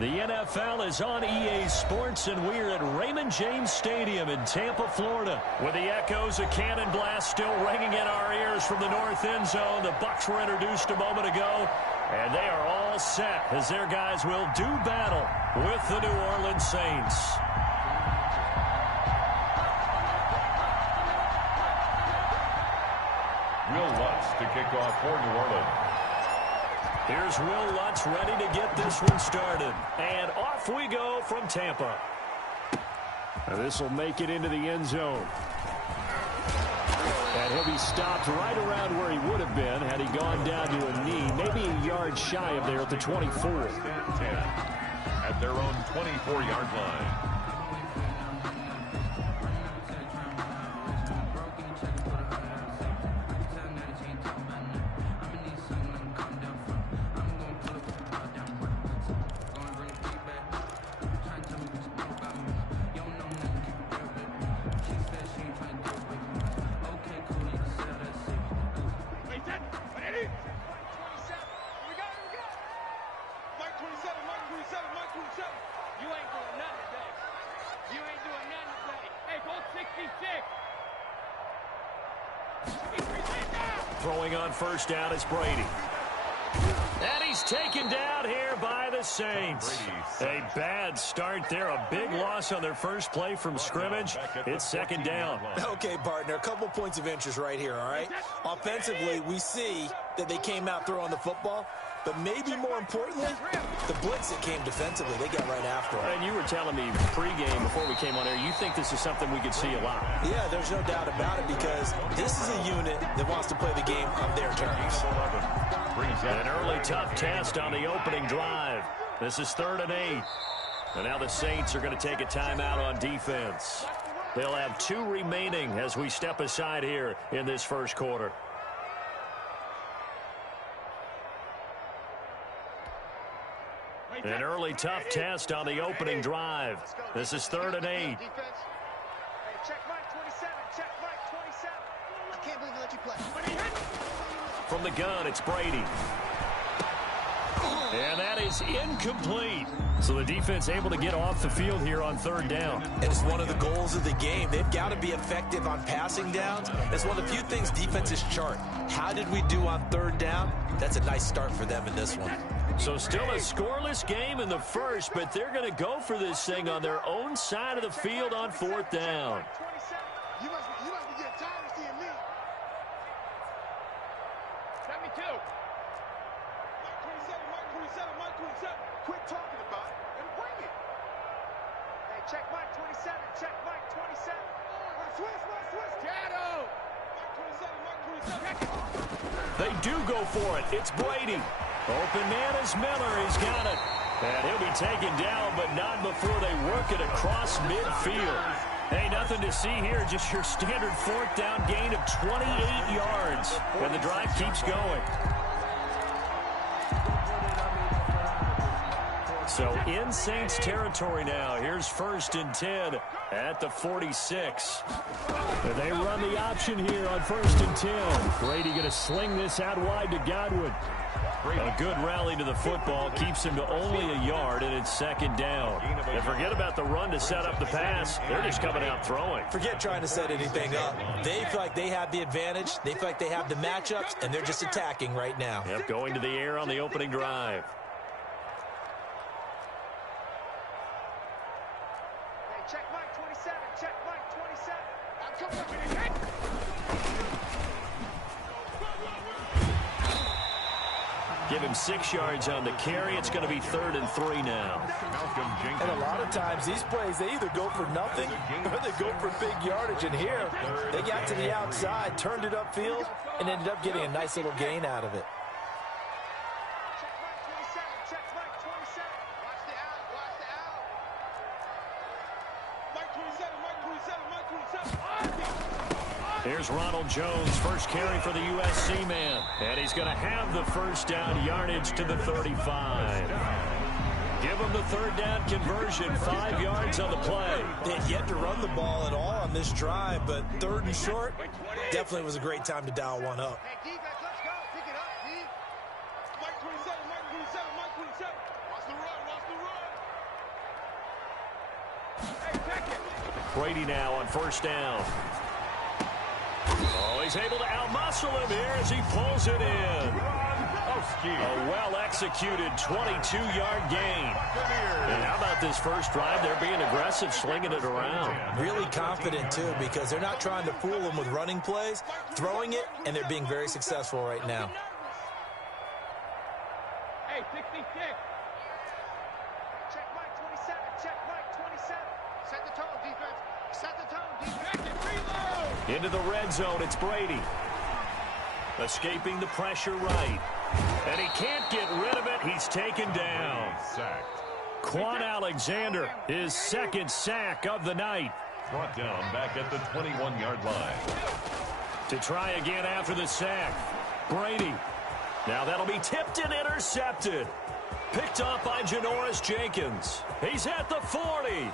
The NFL is on EA Sports, and we're at Raymond James Stadium in Tampa, Florida, with the echoes of Cannon Blast still ringing in our ears from the north end zone. The Bucs were introduced a moment ago, and they are all set as their guys will do battle with the New Orleans Saints. Will Lutz to kick off for New Orleans. Here's Will Lutz ready to get this one started. And off we go from Tampa. This will make it into the end zone. And he'll be stopped right around where he would have been had he gone down to a knee, maybe a yard shy of there at the 24. At their own 24-yard line. Throwing on first down, it's Brady. And he's taken down here by the Saints. A bad start there. A big loss on their first play from scrimmage. It's second down. okay, partner, a couple points of interest right here, all right? Offensively, we see that they came out throwing the football, but maybe more importantly, the blitz that came defensively, they got right after it. And you were telling me pregame before we came on air, you think this is something we could see a lot. Yeah, there's no doubt about it, because this is a unit that wants to play the game on their terms. An early tough test on the opening drive. This is 3rd and 8. And now the Saints are going to take a timeout on defense. They'll have 2 remaining as we step aside here in this first quarter. An early tough test on the opening drive. This is 3rd and 8. Check Mike 27. Check Mike 27. I can't believe they let you play. From the gun, it's Brady. And that is incomplete. So the defense able to get off the field here on 3rd down. And it's one of the goals of the game. They've got to be effective on passing downs. It's one of the few things defenses chart. How did we do on 3rd down? That's a nice start for them in this one. So still a scoreless game in the first, but they're going to go for this thing on their own side of the field on 4th down. You must be getting tired of seeing me. 72. Mike 27, Mike 27. Quit talking about it and bring it. Hey, check Mike 27, check Mike 27. Swiss. Shadow. Mike They do go for it. It's Brady. Open man is Miller. He's got it. And he'll be taken down, but not before they work it across midfield. Hey, nothing to see here. Just your standard fourth down gain of 28 yards. And the drive keeps going. So in Saints territory now. Here's 1st and 10 at the 46. And they run the option here on 1st and 10. Brady going to sling this out wide to Godwin. A good rally to the football keeps him to only a yard, and it's 2nd down. And forget about the run to set up the pass. They're just coming out throwing. Forget trying to set anything up. They feel like they have the advantage. They feel like they have the matchups, and they're just attacking right now. Yep, going to the air on the opening drive. Hey, check Mike 27. Check Mike 27. I'm coming up in his head. Give him 6 yards on the carry. It's going to be 3rd and 3 now. And a lot of times these plays, they either go for nothing or they go for big yardage. And here, they got to the outside, turned it upfield, and ended up getting a nice little gain out of it. Check Mike 27. Check Mike 27. Watch the out. Watch the out. Mike 27. Mike 27. Mike 27. Here's Ronald Jones, first carry for the USC man. And he's going to have the first down yardage to the 35. Give him the 3rd down conversion, 5 yards on the play. They had yet to run the ball at all on this drive, but 3rd and short definitely was a great time to dial one up. Hey, D, let's go. Pick it up, D. Mike 27. Mike 27. Mike 27. Watch the run. Watch the run. Hey, check it. Brady now on 1st down. Oh, he's able to outmuscle him here as he pulls it in. A well-executed 22-yard gain. And how about this first drive? They're being aggressive, slinging it around. Really confident, too, because they're not trying to fool them with running plays, throwing it, and they're being very successful right now. Hey, 66. Check Mike 27. Check Mike 27. Set the tone, defense. Set the tone, defense. Reload. Into the red zone, it's Brady. Escaping the pressure right. And he can't get rid of it. He's taken down. Sacked. Quan Alexander, his 2nd sack of the night. Brought down back at the 21-yard line. To try again after the sack. Brady. Now that'll be tipped and intercepted. Picked up by Janoris Jenkins. He's at the 40,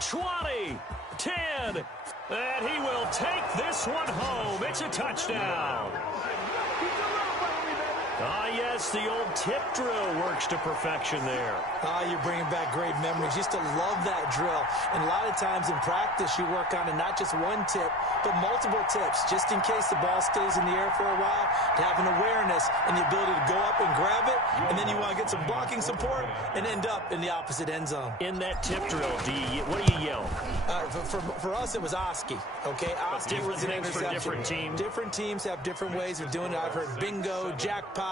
20, 10, and he will take this one home. It's a touchdown. Ah, yes, the old tip drill works to perfection there. Ah, you're bringing back great memories. Used to love that drill. And a lot of times in practice, you work on it, not just one tip, but multiple tips, just in case the ball stays in the air for a while, to have an awareness and the ability to go up and grab it, and then you want to get some blocking support and end up in the opposite end zone. In that tip drill, what do you yell? For us, it was Oski, okay? Oski was an interception. Different teams. Different teams have different ways of doing it. I've heard bingo, jackpot.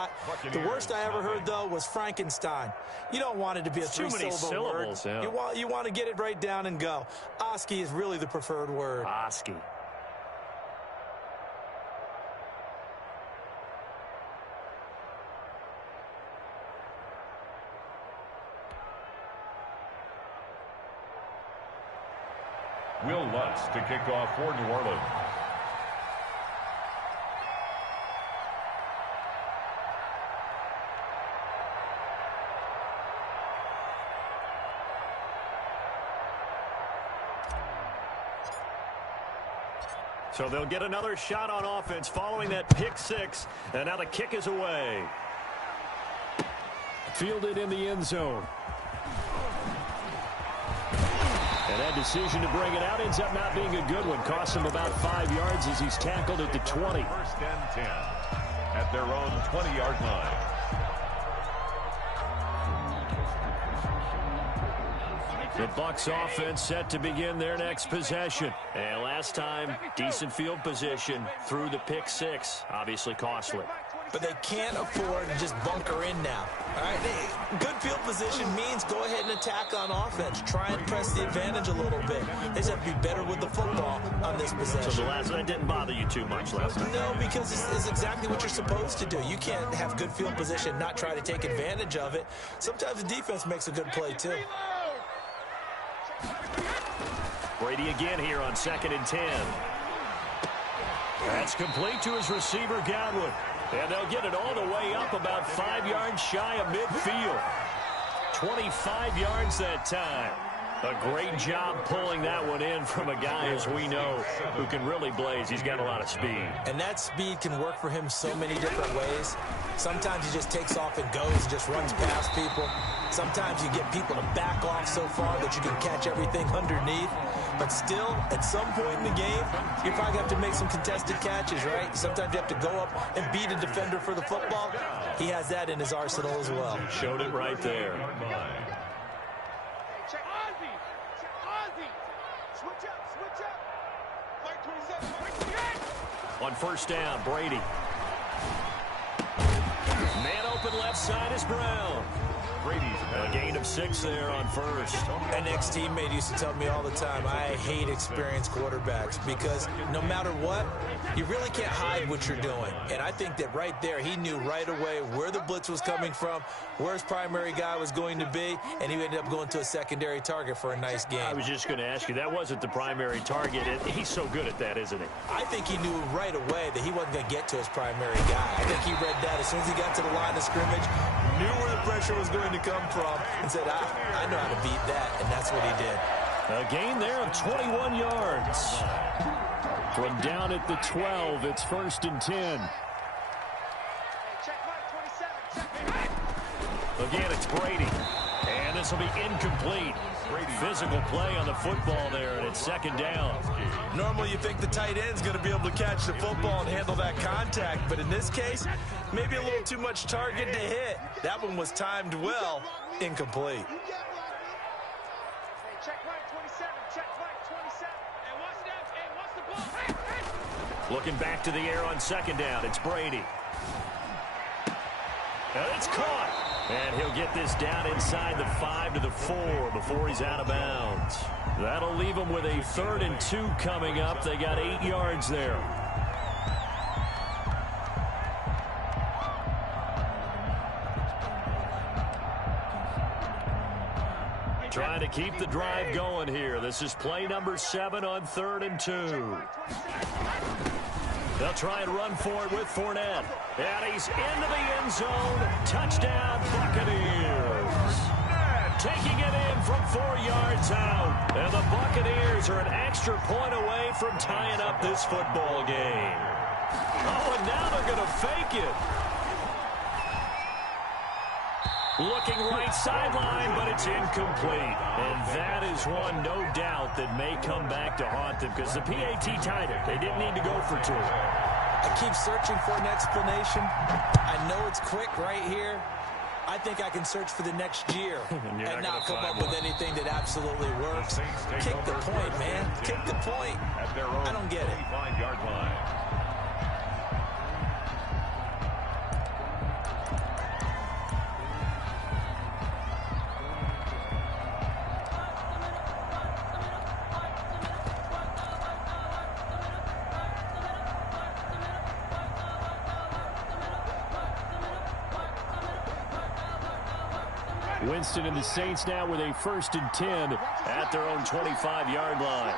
The worst I ever heard, though, was Frankenstein. You don't want it to be a three-syllable word. Yeah. You want to get it right down and go. Oski is really the preferred word. Oski. Will Lutz to kick off for New Orleans. So they'll get another shot on offense following that pick six. And now the kick is away. Fielded in the end zone. And that decision to bring it out ends up not being a good one. Costs him about 5 yards as he's tackled at the 20. First and 10 at their own 20-yard line. The Bucs offense set to begin their next possession. And last time, decent field position through the pick six. Obviously costly. But they can't afford to just bunker in now. All right, good field position means go ahead and attack on offense. Try and press the advantage a little bit. They just have to be better with the football on this possession. So that didn't bother you too much last night? No, because it's exactly what you're supposed to do. You can't have good field position and not try to take advantage of it. Sometimes the defense makes a good play, too. Brady again here on 2nd and 10. That's complete to his receiver, Godwin. And they'll get it all the way up about 5 yards shy of midfield. 25 yards that time. A great job pulling that one in from a guy, as we know, who can really blaze. He's got a lot of speed. And that speed can work for him so many different ways. Sometimes he just takes off and goes and just runs past people. Sometimes you get people to back off so far that you can catch everything underneath. But still, at some point in the game, you probably have to make some contested catches, right? Sometimes you have to go up and beat a defender for the football. He has that in his arsenal as well. Showed it right there. On 1st down, Brady. Man open left side is Brown. A gain of 6 there on 1st. An ex-teammate used to tell me all the time, I hate experienced quarterbacks because no matter what, you really can't hide what you're doing. And I think that right there, he knew right away where the blitz was coming from, where his primary guy was going to be, and he ended up going to a secondary target for a nice game. I was just going to ask you, that wasn't the primary target. He's so good at that, isn't he? I think he knew right away that he wasn't going to get to his primary guy. I think he read that as soon as he got to the line of scrimmage, knew where the pressure was going to come from, and said, I know how to beat that, and that's what he did. A gain there of 21 yards. From down at the 12, it's 1st and 10. Again, it's Brady. And this will be incomplete. Physical play on the football there, and it's 2nd down. Normally you think the tight end's going to be able to catch the football and handle that contact, but in this case, maybe a little too much target to hit. That one was timed well, incomplete. Looking back to the air on 2nd down, it's Brady. And it's caught. And he'll get this down inside the 5 to the 4 before he's out of bounds. That'll leave him with a 3rd and 2 coming up. They got 8 yards there. Trying to keep the drive going here. This is play number 7 on 3rd and 2. They'll try and run for it with Fournette. And he's into the end zone. Touchdown, Buccaneers. Taking it in from 4 yards out. And the Buccaneers are an extra point away from tying up this football game. Oh, and now they're going to fake it. Looking right sideline, but it's incomplete. And that is one, no doubt, that may come back to haunt them because the PAT tied it. They didn't need to go for 2. I keep searching for an explanation. I know it's quick right here. I think I can search for the next year and not come up with anything that absolutely works. Kick the point, man. Kick the point. I don't get it. 25-yard line. Winston and the Saints now with a 1st and 10 at their own 25-yard line.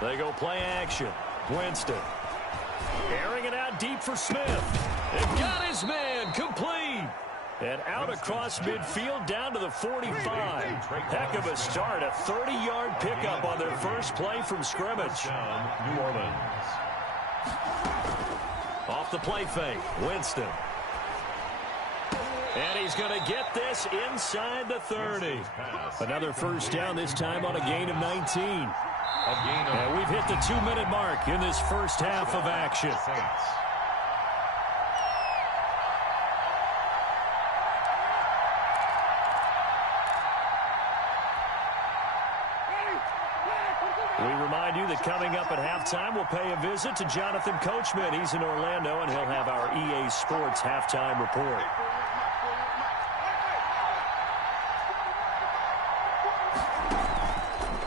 They go play action. Winston. Airing it out deep for Smith. And got his man complete. And out across midfield down to the 45. Heck of a start. A 30-yard pickup on their first play from scrimmage. New Orleans. Off the play fake. Winston. And he's going to get this inside the 30. Another 1st down, this time on a gain of 19. And we've hit the 2-minute mark in this first half of action. We remind you that coming up at halftime, we'll pay a visit to Jonathan Coachman. He's in Orlando, and he'll have our EA Sports halftime report.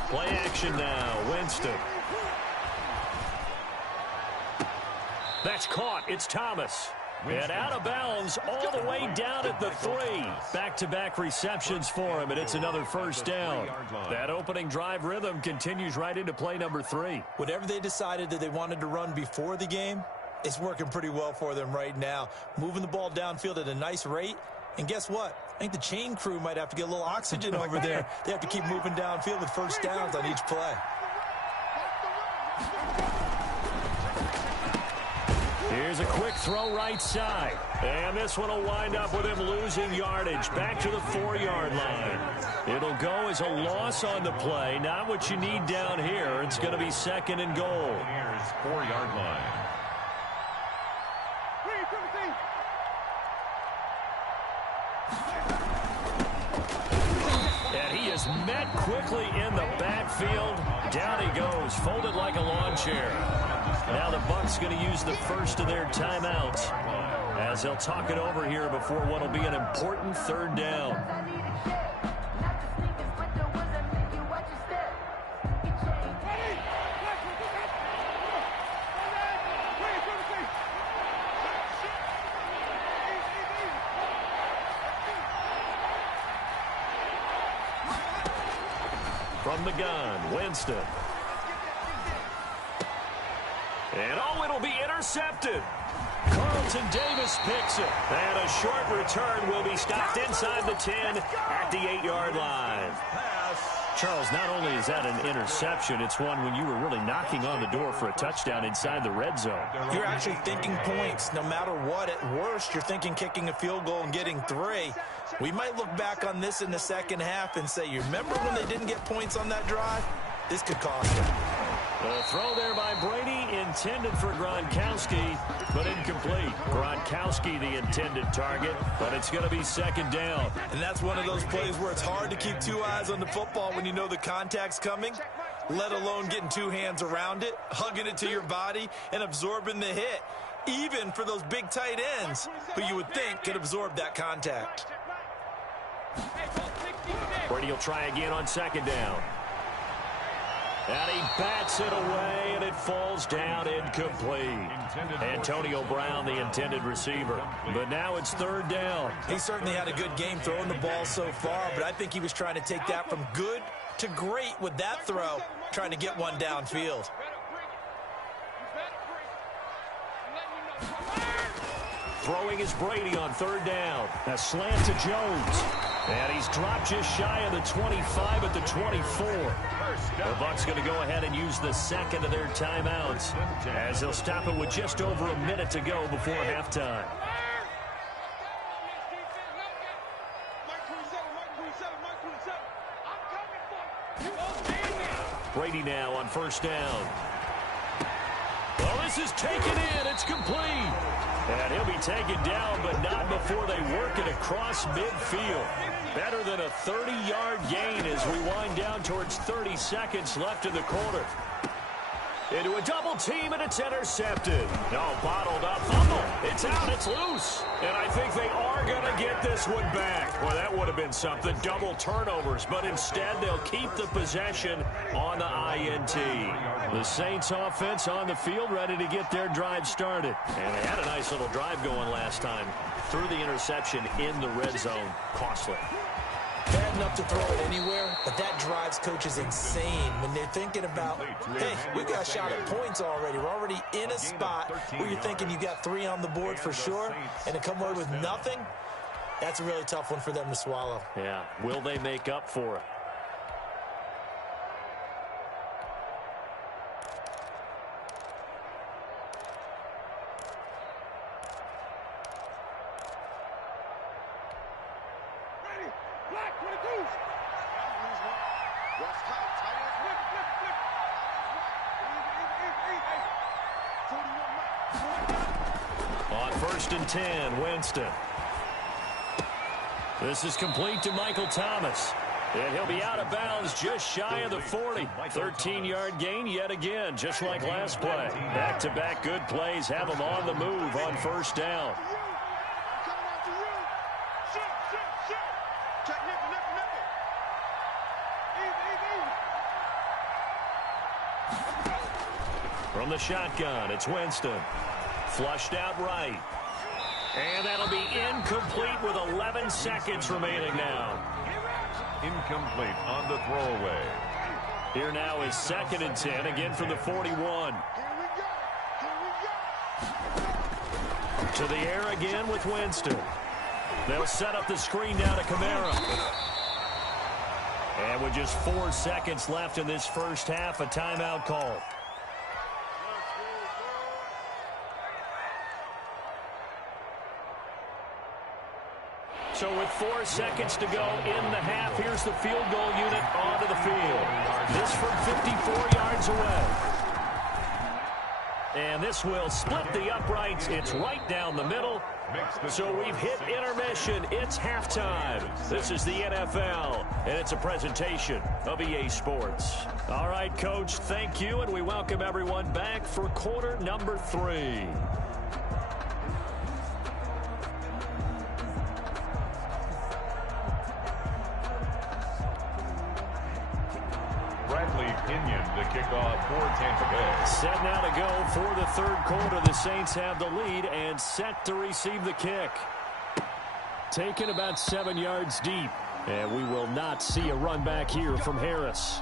Play action now. Winston. That's caught. It's Thomas. And out of bounds all the way down at the 3. Back-to-back receptions for him, and it's another first down. That opening drive rhythm continues right into play number 3. Whatever they decided that they wanted to run before the game, it's working pretty well for them right now. Moving the ball downfield at a nice rate. And guess what? I think the chain crew might have to get a little oxygen over there. They have to keep moving downfield with first downs on each play. Here's a quick throw right side. And this one will wind up with him losing yardage back to the 4-yard line. It'll go as a loss on the play. Not what you need down here. It's going to be 2nd and goal. Here's 4-yard line. And he is met quickly in the backfield. Down he goes, folded like a lawn chair. Now the Bucs going to use the first of their timeouts as they'll talk it over here before what will be an important 3rd down. From the gun, Winston. And it'll be intercepted. Carlton Davis picks it. And a short return will be stopped inside the 10 at the 8-yard line. Charles, not only is that an interception, it's one when you were really knocking on the door for a touchdown inside the red zone. You're actually thinking points. No matter what, at worst, you're thinking kicking a field goal and getting 3. We might look back on this in the second half and say, you remember when they didn't get points on that drive? This could cost them. The throw there by Brady, intended for Gronkowski, but incomplete. Gronkowski the intended target, but it's going to be 2nd down. And that's one of those plays where it's hard to keep 2 eyes on the football when you know the contact's coming, let alone getting 2 hands around it, hugging it to your body, and absorbing the hit, even for those big tight ends who you would think could absorb that contact. Brady will try again on 2nd down. And he bats it away, and it falls down incomplete. Antonio Brown, the intended receiver. But now it's 3rd down. He certainly had a good game throwing the ball so far, but I think he was trying to take that from good to great with that throw, trying to get one downfield. Throwing is Brady on 3rd down. A slant to Jones. And he's dropped just shy of the 25 at the 24. The Bucs going to go ahead and use the 2nd of their timeouts as they'll stop it with just over a minute to go before halftime. Brady now on 1st down. Well, this is taken in. It's complete. And he'll be taken down, but not before they work it across midfield. Better than a 30-yard gain as we wind down towards 30 seconds left in the quarter. Into a double team, and it's intercepted. No, bottled up. Fumble. It's out. It's loose. And I think they are going to get this one back. Well, that would have been something. Double turnovers. But instead, they'll keep the possession on the INT. The Saints offense on the field, ready to get their drive started. And they had a nice little drive going last time. Threw the interception in the red zone. Costly. Bad enough to throw it anywhere, but that drives coaches insane when they're thinking about, hey, we got a shot at points already. We're already in a spot where you're thinking you got 3 on the board for sure, and to come away with nothing, that's a really tough one for them to swallow. Yeah, will they make up for it? On 1st and 10, Winston. This is complete to Michael Thomas. And he'll be out of bounds just shy of the 40. 13-yard gain yet again, just like last play. Back-to-back good plays have him on the move on first down. From the shotgun, it's Winston. Flushed out right. And that'll be incomplete with 11 seconds remaining now. Incomplete on the throwaway. Here now is 2nd and 10, again from the 41. To the air again with Winston. They'll set up the screen down to Kamara. And with just 4 seconds left in this first half, a timeout call. So with 4 seconds to go in the half, here's the field goal unit onto the field. This from 54 yards away. And this will split the uprights. It's right down the middle. So we've hit intermission. It's halftime. This is the NFL, and it's a presentation of EA Sports. All right, Coach, thank you, and we welcome everyone back for quarter number 3. The kickoff for Tampa Bay. Set now to go for the third quarter. The Saints have the lead and set to receive the kick. Taken about 7 yards deep. And we will not see a run back here from Harris.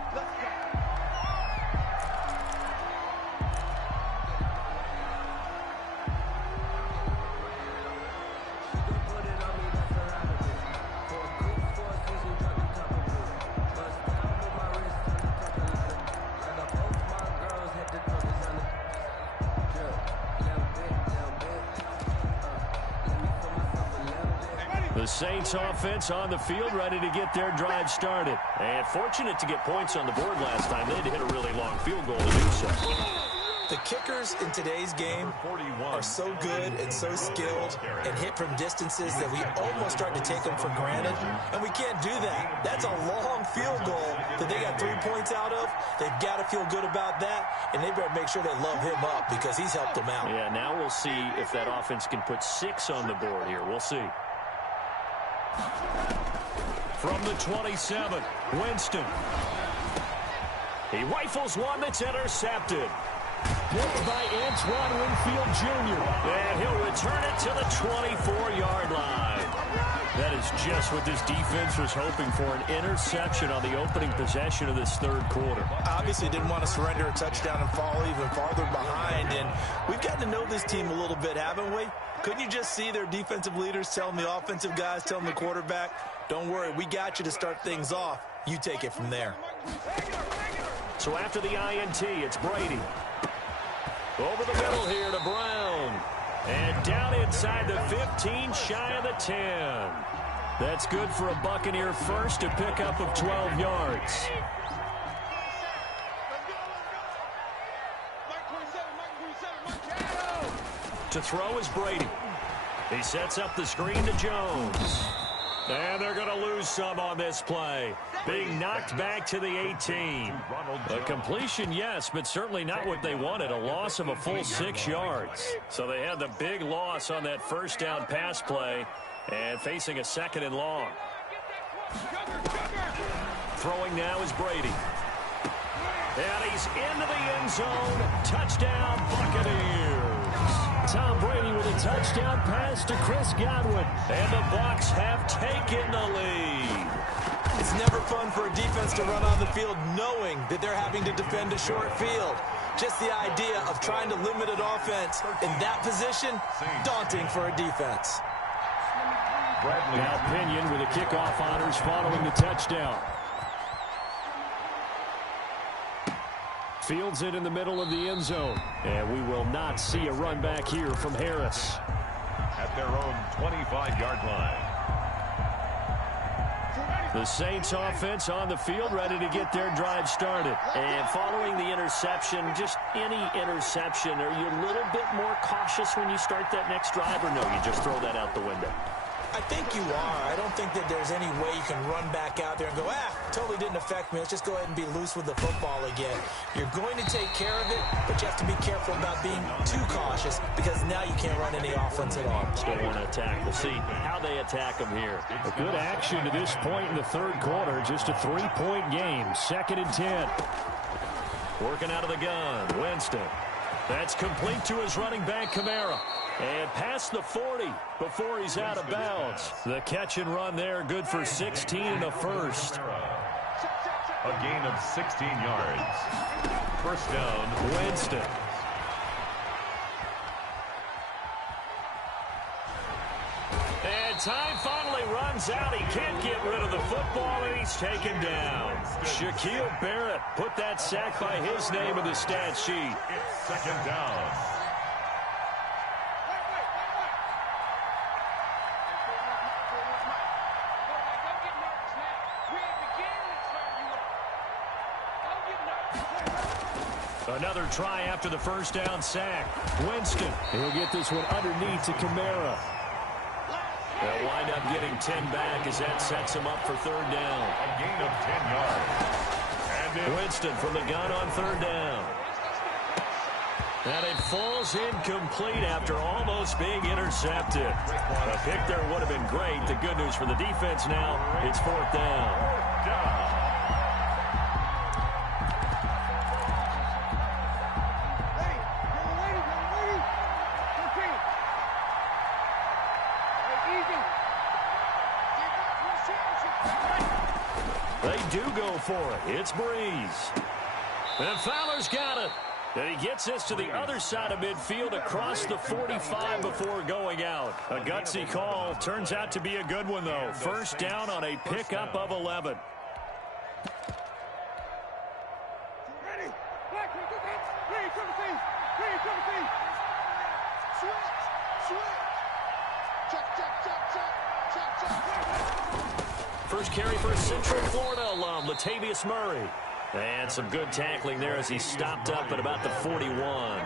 The Saints offense on the field, ready to get their drive started. And fortunate to get points on the board last time. They had to hit a really long field goal to do so. The kickers in today's game are so good and so skilled and hit from distances that we almost start to take them for granted. And we can't do that. That's a long field goal that they got 3 points out of. They've got to feel good about that, and they better make sure they love him up because he's helped them out. Yeah, now we'll see if that offense can put 6 on the board here. We'll see. From the 27, Winston. He rifles one that's intercepted. Picked by Antoine Winfield Jr. And he'll return it to the 24-yard line. That is just what this defense was hoping for, an interception on the opening possession of this third quarter. Obviously didn't want to surrender a touchdown and fall even farther behind. And we've gotten to know this team a little bit, haven't we? Couldn't you just see their defensive leaders telling the offensive guys, telling the quarterback, don't worry, we got you to start things off. You take it from there. So after the INT, it's Brady. Over the middle here to Brown. And down inside the 15, shy of the 10. That's good for a Buccaneer first, to pick up of 12 yards. To throw is Brady. He sets up the screen to Jones. And they're going to lose some on this play. Being knocked back to the 18. A completion, yes, but certainly not what they wanted. A loss of a full 6 yards. So they had the big loss on that first down pass play and facing a 2nd and long. Throwing now is Brady. And he's into the end zone. Touchdown, Buccaneers. Tom Brady with a touchdown pass to Chris Godwin. And the Bucs have taken the lead. It's never fun for a defense to run on the field knowing that they're having to defend a short field. Just the idea of trying to limit an offense in that position, daunting for a defense. Now Pinion with the kickoff honors following the touchdown. Fields it in the middle of the end zone. And we will not see a run back here from Harris. At their own 25-yard line. The Saints offense on the field, ready to get their drive started. And following the interception, just any interception, are you a little bit more cautious when you start that next drive, or no, you just throw that out the window? I think you are. I don't think that there's any way you can run back out there and go, totally didn't affect me. Let's just go ahead and be loose with the football again. You're going to take care of it, but you have to be careful about being too cautious because now you can't run any offense at all. Still want to attack. We'll see how they attack them here. A good action to this point in the third quarter. Just a 3-point game. 2nd and 10. Working out of the gun. Winston. That's complete to his running back, Kamara. And past the 40 before he's out of bounds. The catch and run there, good for 16 and a first. A gain of 16 yards. First down, Winston. And time finally runs out. He can't get rid of the football, and he's taken down. Shaquille Barrett put that sack by his name in the stat sheet. it's 2nd down. Another try after the first down sack. Winston. He'll get this one underneath to Kamara. They'll wind up getting 10 back as that sets him up for 3rd down. A gain of 10 yards. And Winston from the gun on 3rd down. And it falls incomplete after almost being intercepted. A pick there would have been great. The good news for the defense now, it's 4th down. They do go for it. It's Breeze. And Fowler's got it. And he gets this to the other side of midfield across the 45 before going out. A gutsy call. Turns out to be a good one, though. First down on a pickup of 11. First carry for Central Florida alum, Latavius Murray. And some good tackling there as he stopped up at about the 41.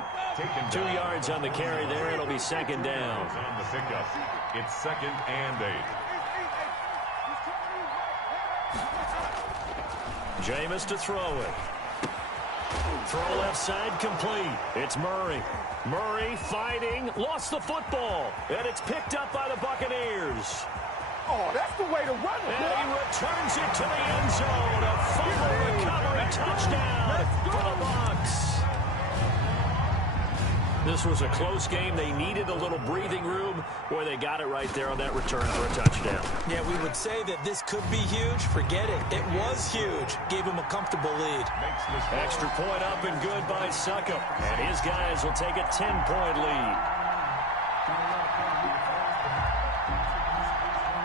2 yards on the carry there. It'll be 2nd down. On the pickup, it's 2nd and 8. Jameis to throw it. Throw left side complete. It's Murray. Murray fighting, lost the football. And it's picked up by the Buccaneers. Oh, that's the way to run it. And he returns it to the end zone. A fumble recovery touchdown for the Bucs. This was a close game. They needed a little breathing room. Boy, they got it right there on that return for a touchdown. Yeah, we would say that this could be huge. Forget it. It was huge. Gave him a comfortable lead. Extra point up and good by Succop. And his guys will take a 10-point lead.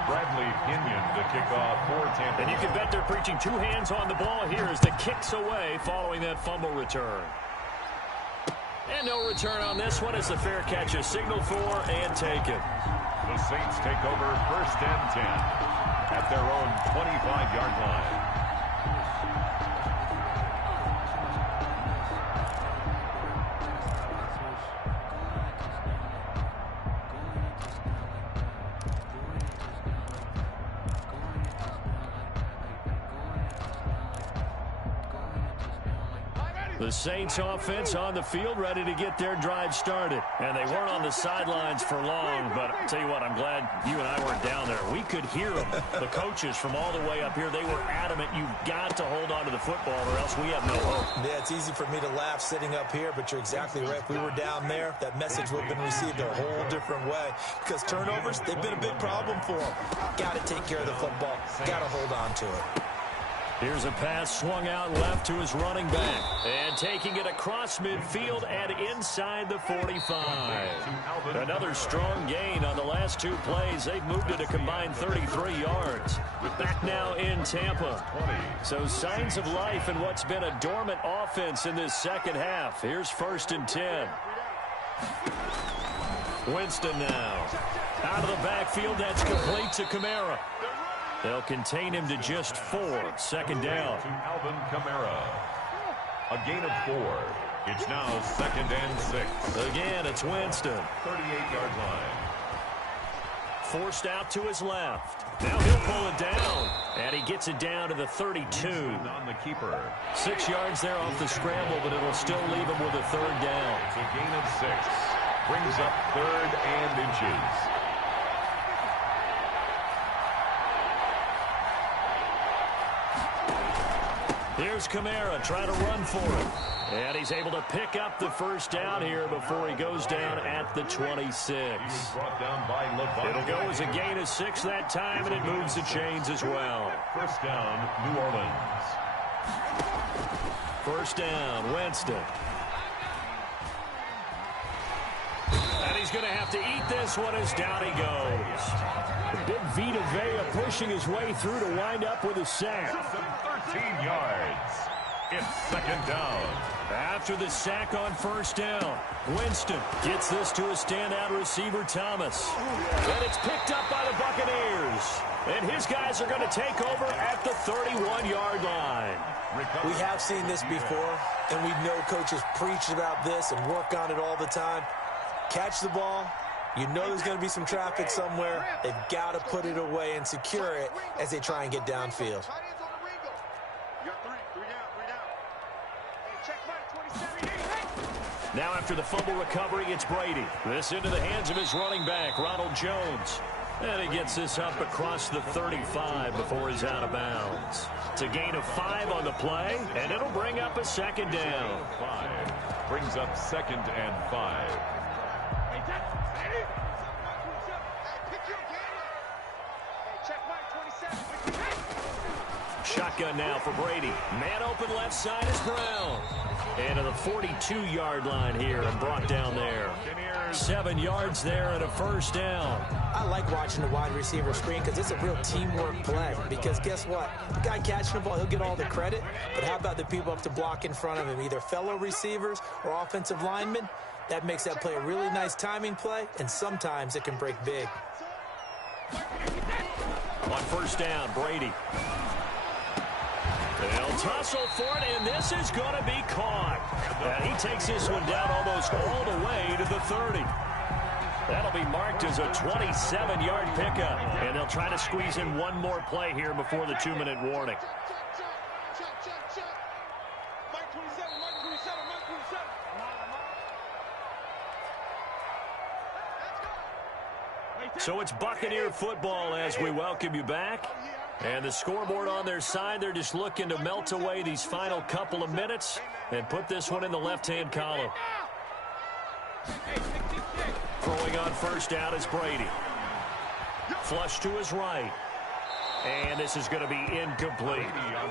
Bradley Pinion to kick off for Tampa. And you can bet they're preaching 2 hands on the ball here as the kick's away following that fumble return. And no return on this one as the fair catch is signaled for and taken. The Saints take over 1st and 10 at their own 25-yard line. The Saints offense on the field ready to get their drive started. And they weren't on the sidelines for long, but I'll tell you what, I'm glad you and I weren't down there. We could hear them. The coaches from all the way up here, they were adamant, you've got to hold on to the football or else we have no hope. Yeah, it's easy for me to laugh sitting up here, but you're exactly right. If we were down there, that message would have been received a whole different way. Because turnovers, they've been a big problem for them. Got to take care of the football. Got to hold on to it. Here's a pass swung out left to his running back. And taking it across midfield and inside the 45. Another strong gain on the last 2 plays. They've moved it a combined 33 yards. Back now in Tampa. So signs of life in what's been a dormant offense in this second half. Here's 1st and 10. Winston now. Out of the backfield, that's complete to Kamara. They'll contain him to just 4. 2nd down. To Alvin Kamara. A gain of 4. It's now 2nd and 6. Again, it's Winston. 38-yard line. forced out to his left. Now he'll pull it down, and he gets it down to the 32. On the keeper. 6 yards there off the scramble, but it'll still leave him with a third down. It's a gain of 6. Brings up 3rd and inches. Here's Kamara trying to run for it. And he's able to pick up the first down here before he goes down at the 26. Brought down by Levant. It'll go as a gain of 6 that time, and it moves the chains as well. First down, New Orleans. First down, Winston. And he's going to have to eat this one as down he goes. The big Vita Vea pushing his way through to wind up with a sack. 13 yards. It's 2nd down. After the sack on first down, Winston gets this to a standout receiver, Thomas. And it's picked up by the Buccaneers. And his guys are going to take over at the 31-yard line. We have seen this before, and we know coaches preach about this and work on it all the time. Catch the ball. You know there's going to be some traffic somewhere. They've got to put it away and secure it as they try and get downfield. Now after the fumble recovery, it's Brady. This into the hands of his running back, Ronald Jones. And he gets this up across the 35 before he's out of bounds. It's a gain of 5 on the play, and it'll bring up a 2nd down. 5. Brings up 2nd and 5. Shotgun now for Brady. Man open left side is Brown. And to the 42-yard line here and brought down there. 7 yards there and a first down. I like watching the wide receiver screen because it's a real teamwork play. Because guess what? The guy catching the ball, he'll get all the credit. But how about the people up to block in front of him, either fellow receivers or offensive linemen? That makes that play a really nice timing play, and sometimes it can break big. On first down, Brady. They'll tussle for it, and this is going to be caught. And he takes this one down almost all the way to the 30. That'll be marked as a 27-yard pickup. And they'll try to squeeze in one more play here before the 2-minute warning. So it's Buccaneer football as we welcome you back. And the scoreboard on their side, they're just looking to melt away these final couple of minutes and put this one in the left-hand column. Throwing on first down is Brady. Flush to his right. And this is going to be incomplete.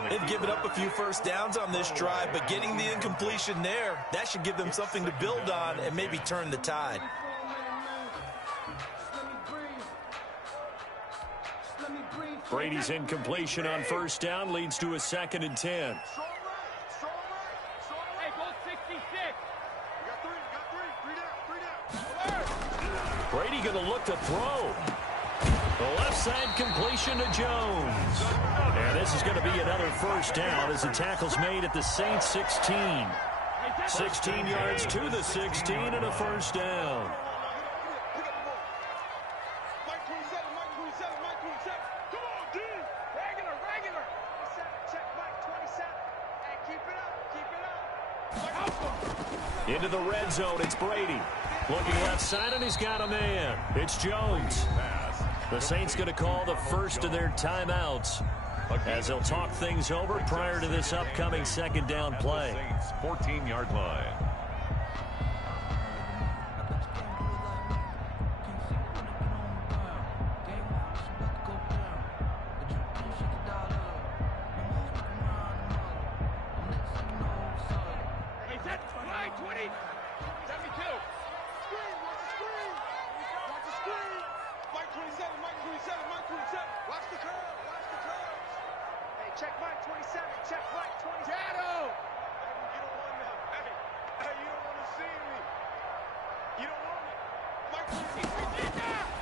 They've given up a few first downs on this drive, but getting the incompletion there, that should give them something to build on and maybe turn the tide. Brady's incompletion on first down leads to a 2nd and 10. Brady going to look to throw. The left side completion to Jones. And this is going to be another first down as the tackle's made at the Saints 16. 16 yards to the 16 and a first down. Into the red zone, it's Brady. Looking left side, and he's got a man. It's Jones. The Saints going to call the first of their timeouts as they'll talk things over prior to this upcoming 2nd down play. 14-yard line.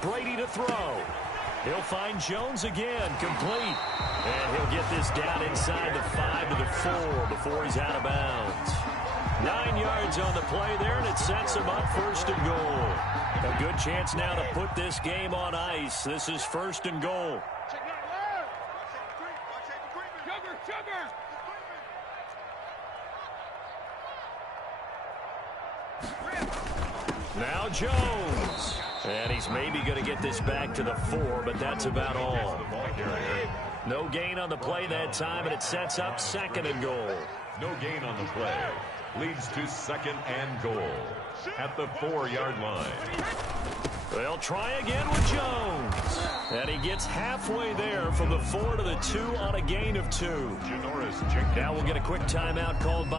Brady to throw. He'll find Jones again, complete. And he'll get this down inside the 5 to the 4 before he's out of bounds. 9 yards on the play there, and it sets them up 1st and goal. A good chance now to put this game on ice. This is 1st and goal. Now Jones. And he's maybe going to get this back to the 4, but that's about all. No gain on the play that time, and it sets up 2nd and goal. No gain on the play. Leads to 2nd and goal at the 4-yard line. They'll try again with Jones. And he gets halfway there from the 4 to the 2 on a gain of 2. Janoris Jenkins. Now we'll get a quick timeout called by